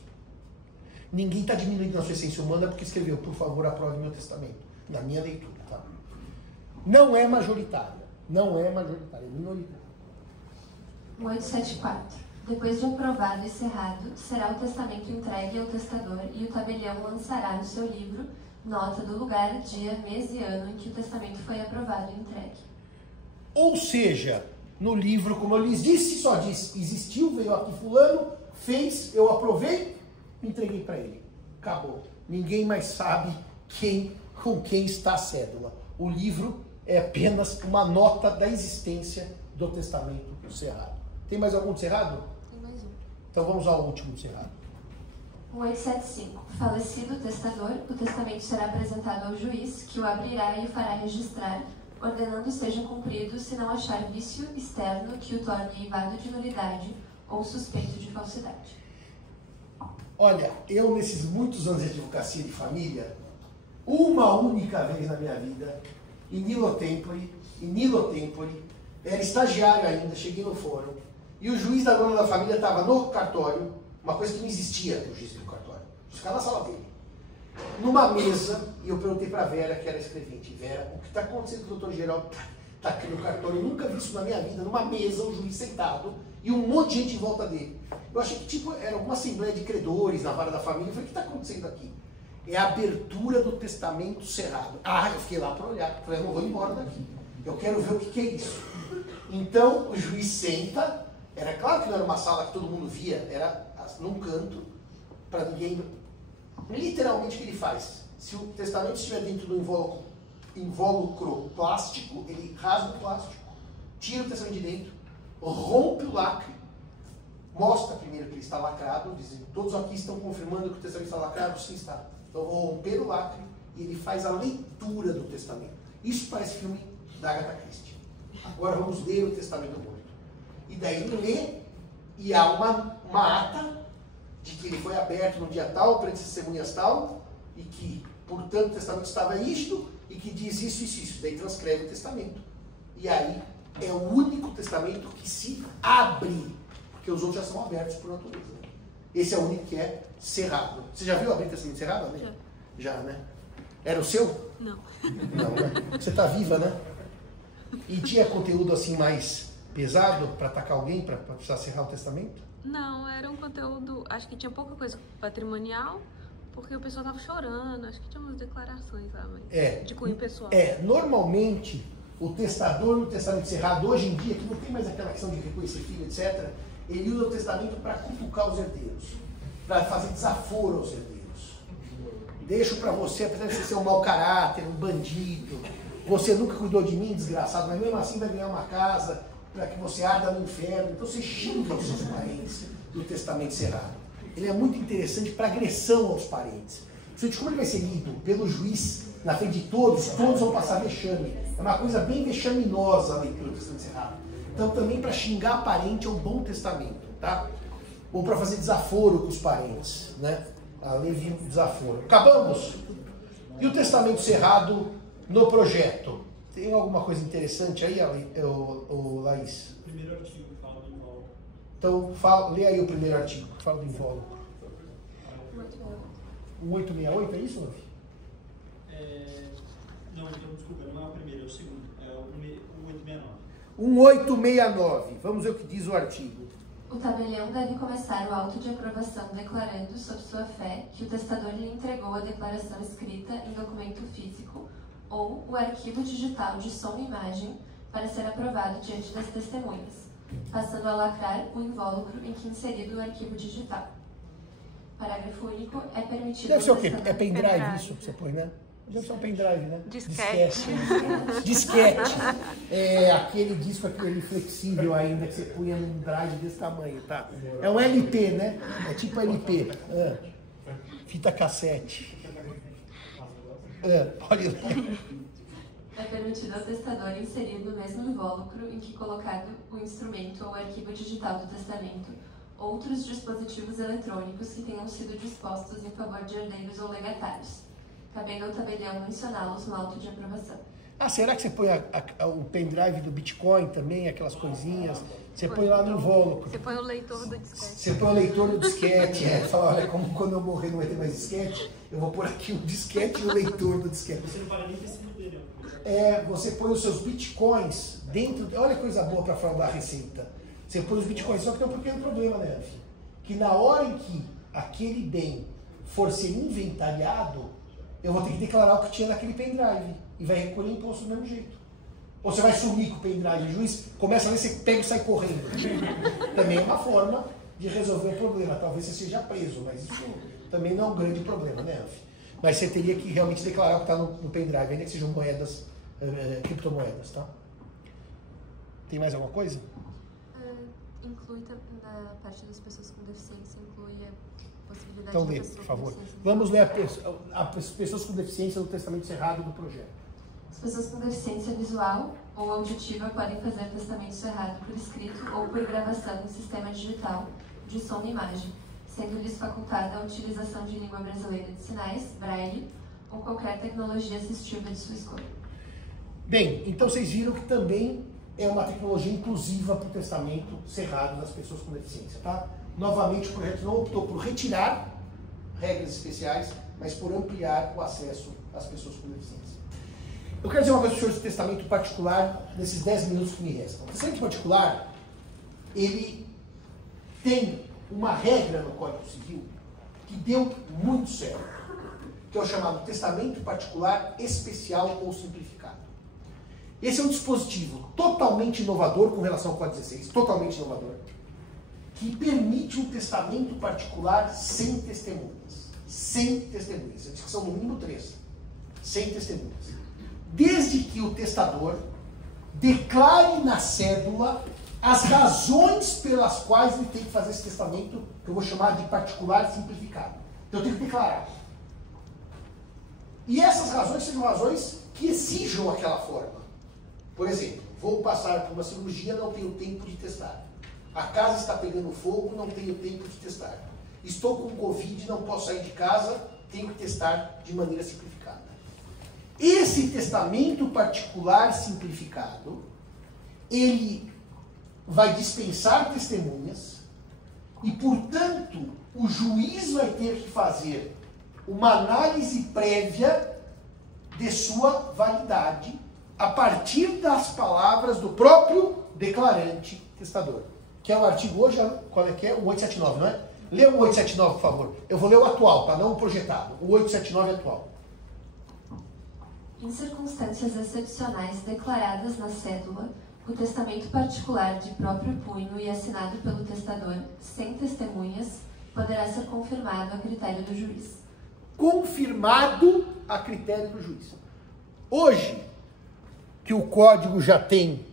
Ninguém está diminuindo a sua essência humana porque escreveu por favor, aprove meu testamento. Na minha leitura, tá? Não é majoritária. Não é majoritária, é minoritária. 874. Depois de aprovado e cerrado, será o testamento entregue ao testador e o tabelião lançará no seu livro nota do lugar, dia, mês e ano em que o testamento foi aprovado e entregue. Ou seja, no livro, como eu lhes disse, só diz: existiu, veio aqui fulano, fez, eu aprovei, entreguei para ele. Acabou. Ninguém mais sabe com quem está a cédula. O livro é apenas uma nota da existência do testamento cerrado. Tem mais algum cerrado? Tem mais um. Então vamos ao último cerrado. 875. Falecido o testador, o testamento será apresentado ao juiz, que o abrirá e o fará registrar, ordenando seja cumprido se não achar vício externo que o torne eivado de nulidade ou suspeito de falsidade. Olha, eu nesses muitos anos de advocacia de família, uma única vez na minha vida, em Nilo Tempore, era estagiário ainda, cheguei no fórum, e o juiz da dona da família estava no cartório, uma coisa que não existia no juiz do cartório, ficava na sala dele, numa mesa, e eu perguntei para a Vera, que era escrevente: Vera, o que está acontecendo com o doutor Geraldo está aqui no cartório? Eu nunca vi isso na minha vida, numa mesa, o juiz sentado, e um monte de gente em volta dele. Eu achei que tipo, era alguma assembleia de credores na vara da família. Eu falei: o que está acontecendo aqui? É a abertura do testamento cerrado. Ah, eu fiquei lá para olhar, falei: eu não vou embora daqui, eu quero ver o que é isso. Então o juiz senta, era claro que não era uma sala que todo mundo via, era num canto, para ninguém. Literalmente o que ele faz? Se o testamento estiver dentro do invólucro plástico, ele rasga o plástico, tira o testamento de dentro, rompe o lacre, mostra primeiro que ele está lacrado, dizendo: todos aqui estão confirmando que o testamento está lacrado? Sim, está. Então eu vou romper o lacre e ele faz a leitura do testamento. Isso parece filme da Agatha Christie. Agora vamos ler o testamento morto. E daí ele lê e há uma ata de que ele foi aberto no dia tal, perante as testemunhas tal, e que, portanto, o testamento estava isto, e que diz isso, isso, isso. Daí transcreve o testamento. E aí é o único testamento que se abre, porque os outros já são abertos por natureza. Esse é o único que é cerrado. Você já viu abrir testamento cerrado, Amém? Já, né? Era o seu? Não. Não, né? Você está viva, né? E tinha conteúdo assim mais pesado para atacar alguém, para precisar cerrar o testamento? Não, era um conteúdo, acho que tinha pouca coisa patrimonial, porque o pessoal tava chorando, acho que tinha umas declarações lá, mas de cunho pessoal. Normalmente, o testador no testamento cerrado, hoje em dia, que não tem mais aquela questão de reconhecer filho, etc., ele usa o testamento para cutucar os herdeiros, para fazer desaforo aos herdeiros. Deixo para você, apesar de você ser um mau caráter, um bandido, você nunca cuidou de mim, desgraçado, mas mesmo assim vai ganhar uma casa para que você arda no inferno. Então você xinga os seus parentes do testamento cerrado. Ele é muito interessante para agressão aos parentes. Gente, como ele vai ser lido pelo juiz na frente de todos vão passar vexame. É uma coisa bem vexaminosa a leitura do testamento cerrado. Então também para xingar parente é um bom testamento, tá? Ou para fazer desaforo com os parentes, né? A lei de desaforo. Acabamos? E o testamento cerrado no projeto? Tem alguma coisa interessante aí, Laís? O primeiro artigo fala do invólucro. Então, lê aí o primeiro artigo, que fala do invólucro. 1868, é isso, Luffy? Não, então, desculpa, não é o primeiro, é o segundo. É o 1869. 1869. Vamos ver o que diz o artigo. O tabelião deve começar o auto de aprovação declarando, sob sua fé, que o testador lhe entregou a declaração escrita em documento físico ou o arquivo digital de som e imagem para ser aprovado diante das testemunhas, passando a lacrar o invólucro em que inserido o arquivo digital. Parágrafo único. É permitido... Deve ser o quê? É pendrive isso que você põe, né? Deve ser um pendrive, né? Disquete. Disquete. É aquele disco, aquele flexível ainda, que você punha num drive desse tamanho, tá? É um LP, né? É tipo LP. Fita cassete. Olha lá. É permitido ao testador inserir no mesmo invólucro em que colocado o instrumento ou arquivo digital do testamento outros dispositivos eletrônicos que tenham sido dispostos em favor de herdeiros ou legatários, cabendo ao tabelião mencioná-los no auto de aprovação. Será que você põe o pendrive do Bitcoin também, aquelas coisinhas? Você põe lá no invólucro. Você põe o leitor do disquete. Você põe o leitor do disquete. Fala, olha, como quando eu morrer não vai ter mais disquete, eu vou pôr aqui o disquete e o leitor do disquete. Você não paga nem recibo dele. Você põe os seus Bitcoins dentro... Olha que coisa boa para falar da receita. Você põe os Bitcoins, só que tem um pequeno problema, né, Anfi? Que na hora em que aquele bem for ser inventariado, eu vou ter que declarar o que tinha naquele pendrive. E vai recolher imposto do mesmo jeito. Ou você vai sumir com o pendrive, o juiz começa a ver, você pega e sai correndo. Também é uma forma de resolver o problema. Talvez você seja preso, mas isso também não é um grande problema, né, Anfi? Mas você teria que realmente declarar o que está no pendrive, ainda que sejam moedas, criptomoedas, tá? Tem mais alguma coisa? Inclui na parte das pessoas com deficiência, inclui a possibilidade então, de lê, por favor. Vamos ler as pessoas com deficiência no testamento cerrado do projeto. As pessoas com deficiência visual ou auditiva podem fazer testamento cerrado por escrito ou por gravação em sistema digital de som e imagem, sendo-lhes facultada a utilização de língua brasileira de sinais, braille, ou qualquer tecnologia assistiva de sua escolha. Bem, então vocês viram que também é uma tecnologia inclusiva para o testamento cerrado das pessoas com deficiência, tá? Novamente, o projeto não optou por retirar regras especiais, mas por ampliar o acesso às pessoas com deficiência. Eu quero dizer uma coisa para os senhores do testamento particular nesses 10 minutos que me restam. O testamento particular, ele tem uma regra no Código Civil que deu muito certo, que é o chamado testamento particular especial ou simplificado. Esse é um dispositivo totalmente inovador com relação ao Código 16, totalmente inovador, que permite um testamento particular sem testemunhas. Sem testemunhas. Eu disse que são no mínimo 3. Sem testemunhas. Desde que o testador declare na cédula as razões pelas quais ele tem que fazer esse testamento, que eu vou chamar de particular simplificado. Então eu tenho que declarar. E essas razões sejam razões que exijam aquela forma. Por exemplo, vou passar por uma cirurgia, não tenho tempo de testar. A casa está pegando fogo, não tenho tempo de testar. Estou com Covid, não posso sair de casa, tenho que testar de maneira simplificada. Esse testamento particular simplificado, ele vai dispensar testemunhas e, portanto, o juiz vai ter que fazer uma análise prévia de sua validade a partir das palavras do próprio declarante testador. Que é o artigo hoje, qual é que é? O 879, não é? Lê o 879, por favor. Eu vou ler o atual, tá? Não o projetado. O 879 atual. Em circunstâncias excepcionais declaradas na cédula, o testamento particular de próprio punho e assinado pelo testador, sem testemunhas, poderá ser confirmado a critério do juiz. Confirmado a critério do juiz. Hoje, que o código já tem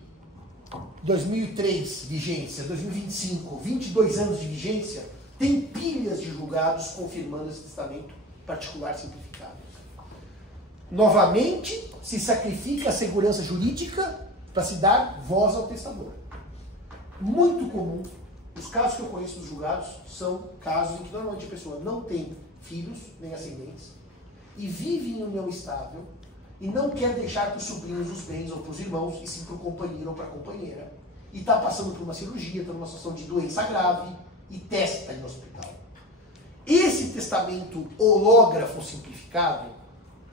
2003 vigência, 2025, 22 anos de vigência, tem pilhas de julgados confirmando esse testamento particular simplificado. Novamente, se sacrifica a segurança jurídica para se dar voz ao testador. Muito comum, os casos que eu conheço dos julgados são casos em que normalmente a pessoa não tem filhos, nem ascendentes, e vive em união estável, e não quer deixar para os sobrinhos os bens ou para os irmãos, e sim para o companheiro ou para a companheira. E está passando por uma cirurgia, está numa situação de doença grave, e testa no hospital. Esse testamento hológrafo simplificado,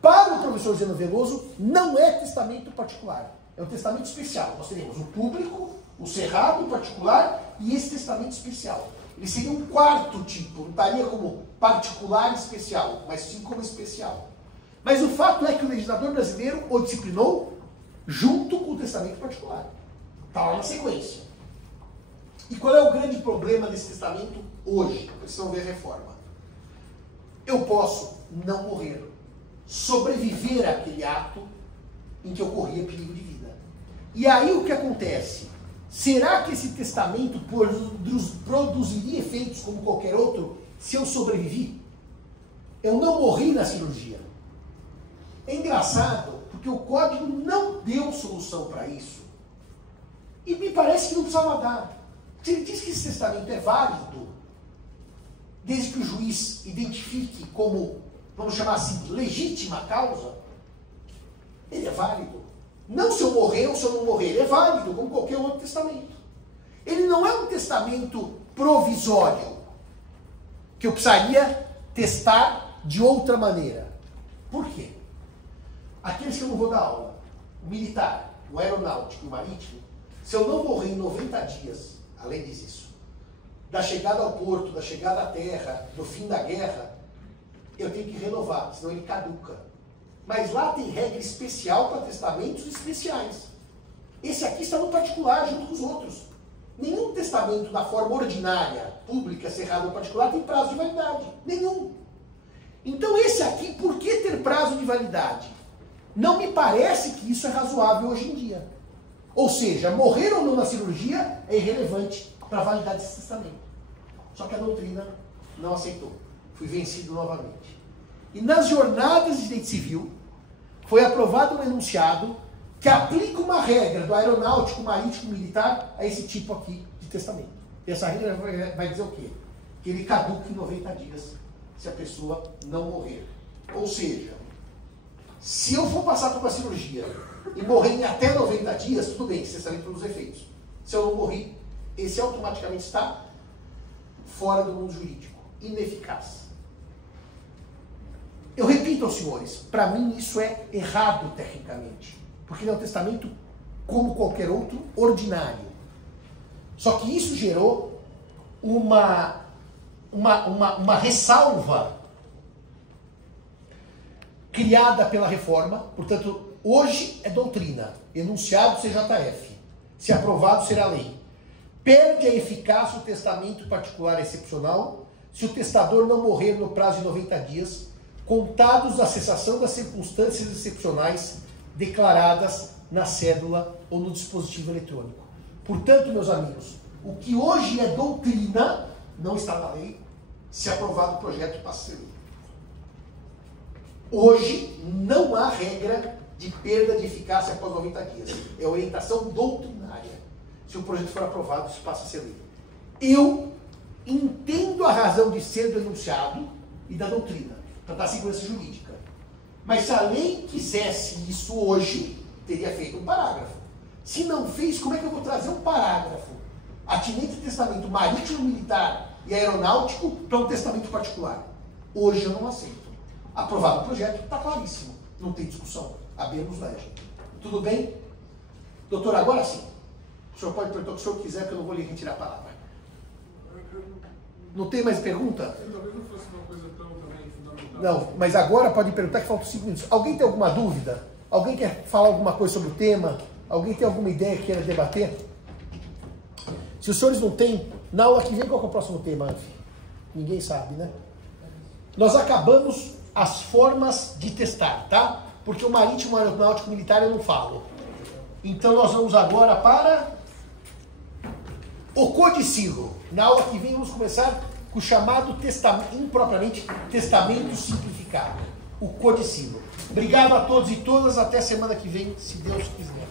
para o professor Zeno Veloso, não é testamento particular. É um testamento especial. Nós teremos o público, o cerrado particular e esse testamento especial. Ele seria um quarto tipo, não estaria como particular especial, mas sim como especial. Mas o fato é que o legislador brasileiro o disciplinou junto com o testamento particular. Está lá na sequência. E qual é o grande problema desse testamento hoje? Vocês vão ver a reforma. Eu posso não morrer. sobreviver àquele ato em que ocorria perigo de vida. E aí o que acontece? Será que esse testamento produziria efeitos como qualquer outro se eu sobrevivi? Eu não morri na cirurgia. É engraçado, porque o código não deu solução para isso. E me parece que não precisava dar. Se ele diz que esse testamento é válido, desde que o juiz identifique como, vamos chamar assim, legítima causa, ele é válido. Não se eu morrer ou se eu não morrer, ele é válido, como qualquer outro testamento. Ele não é um testamento provisório, que eu precisaria testar de outra maneira. Por quê? Aqueles que eu não vou dar aula, o militar, o aeronáutico e o marítimo, se eu não morrer em 90 dias, além disso, da chegada ao porto, da chegada à terra, do fim da guerra, eu tenho que renovar, senão ele caduca. Mas lá tem regra especial para testamentos especiais. Esse aqui está no particular, junto com os outros. Nenhum testamento da forma ordinária, pública, cerrado ou particular, tem prazo de validade. Nenhum. Então esse aqui, por que ter prazo de validade? Não me parece que isso é razoável hoje em dia. Ou seja, morrer ou não na cirurgia é irrelevante para a validade desse testamento. Só que a doutrina não aceitou. Fui vencido novamente. E nas jornadas de direito civil, foi aprovado um enunciado que aplica uma regra do aeronáutico, marítimo, militar a esse tipo aqui de testamento. E essa regra vai dizer o quê? Que ele caduca em 90 dias se a pessoa não morrer. Ou seja, se eu for passar por uma cirurgia e morrer em até 90 dias, tudo bem, esse testamento produz efeitos. Se eu não morrer, esse automaticamente está fora do mundo jurídico, ineficaz. Eu repito aos senhores, para mim isso é errado tecnicamente, porque ele é um testamento como qualquer outro, ordinário. Só que isso gerou uma ressalva criada pela reforma. Portanto, hoje é doutrina, enunciado CJF, se aprovado será lei. Perde a eficácia o testamento particular excepcional se o testador não morrer no prazo de 90 dias, contados a cessação das circunstâncias excepcionais declaradas na cédula ou no dispositivo eletrônico. Portanto, meus amigos, o que hoje é doutrina não está na lei, se aprovado o projeto passa a ser lei. Hoje não há regra de perda de eficácia após 90 dias. É orientação doutrinária. Se o projeto for aprovado, isso passa a ser lei. Eu entendo a razão de ser do enunciado e da doutrina, para dar segurança jurídica. Mas se a lei quisesse isso hoje, teria feito um parágrafo. Se não fez, como é que eu vou trazer um parágrafo atinente ao testamento marítimo, militar e aeronáutico para um testamento particular? Hoje eu não aceito. Aprovado o projeto, está claríssimo. Não tem discussão. Habemus legem. Tudo bem? Doutor, agora sim. O senhor pode perguntar o que o senhor quiser, que eu não vou lhe retirar a palavra. Não tem mais pergunta? Talvez não fosse uma coisa tão também fundamental. Não, mas agora pode perguntar, que faltam 5 minutos. Alguém tem alguma dúvida? Alguém quer falar alguma coisa sobre o tema? Alguém tem alguma ideia que queira debater? Se os senhores não têm, na aula que vem, qual é o próximo tema, Anfi? Ninguém sabe, né? Nós acabamos as formas de testar, tá? Porque o marítimo, o aeronáutico, o militar eu não falo. Então nós vamos agora para o codicilo. Na aula que vem vamos começar com o chamado impropriamente testamento simplificado. O codicilo. Obrigado a todos e todas. Até semana que vem, se Deus quiser.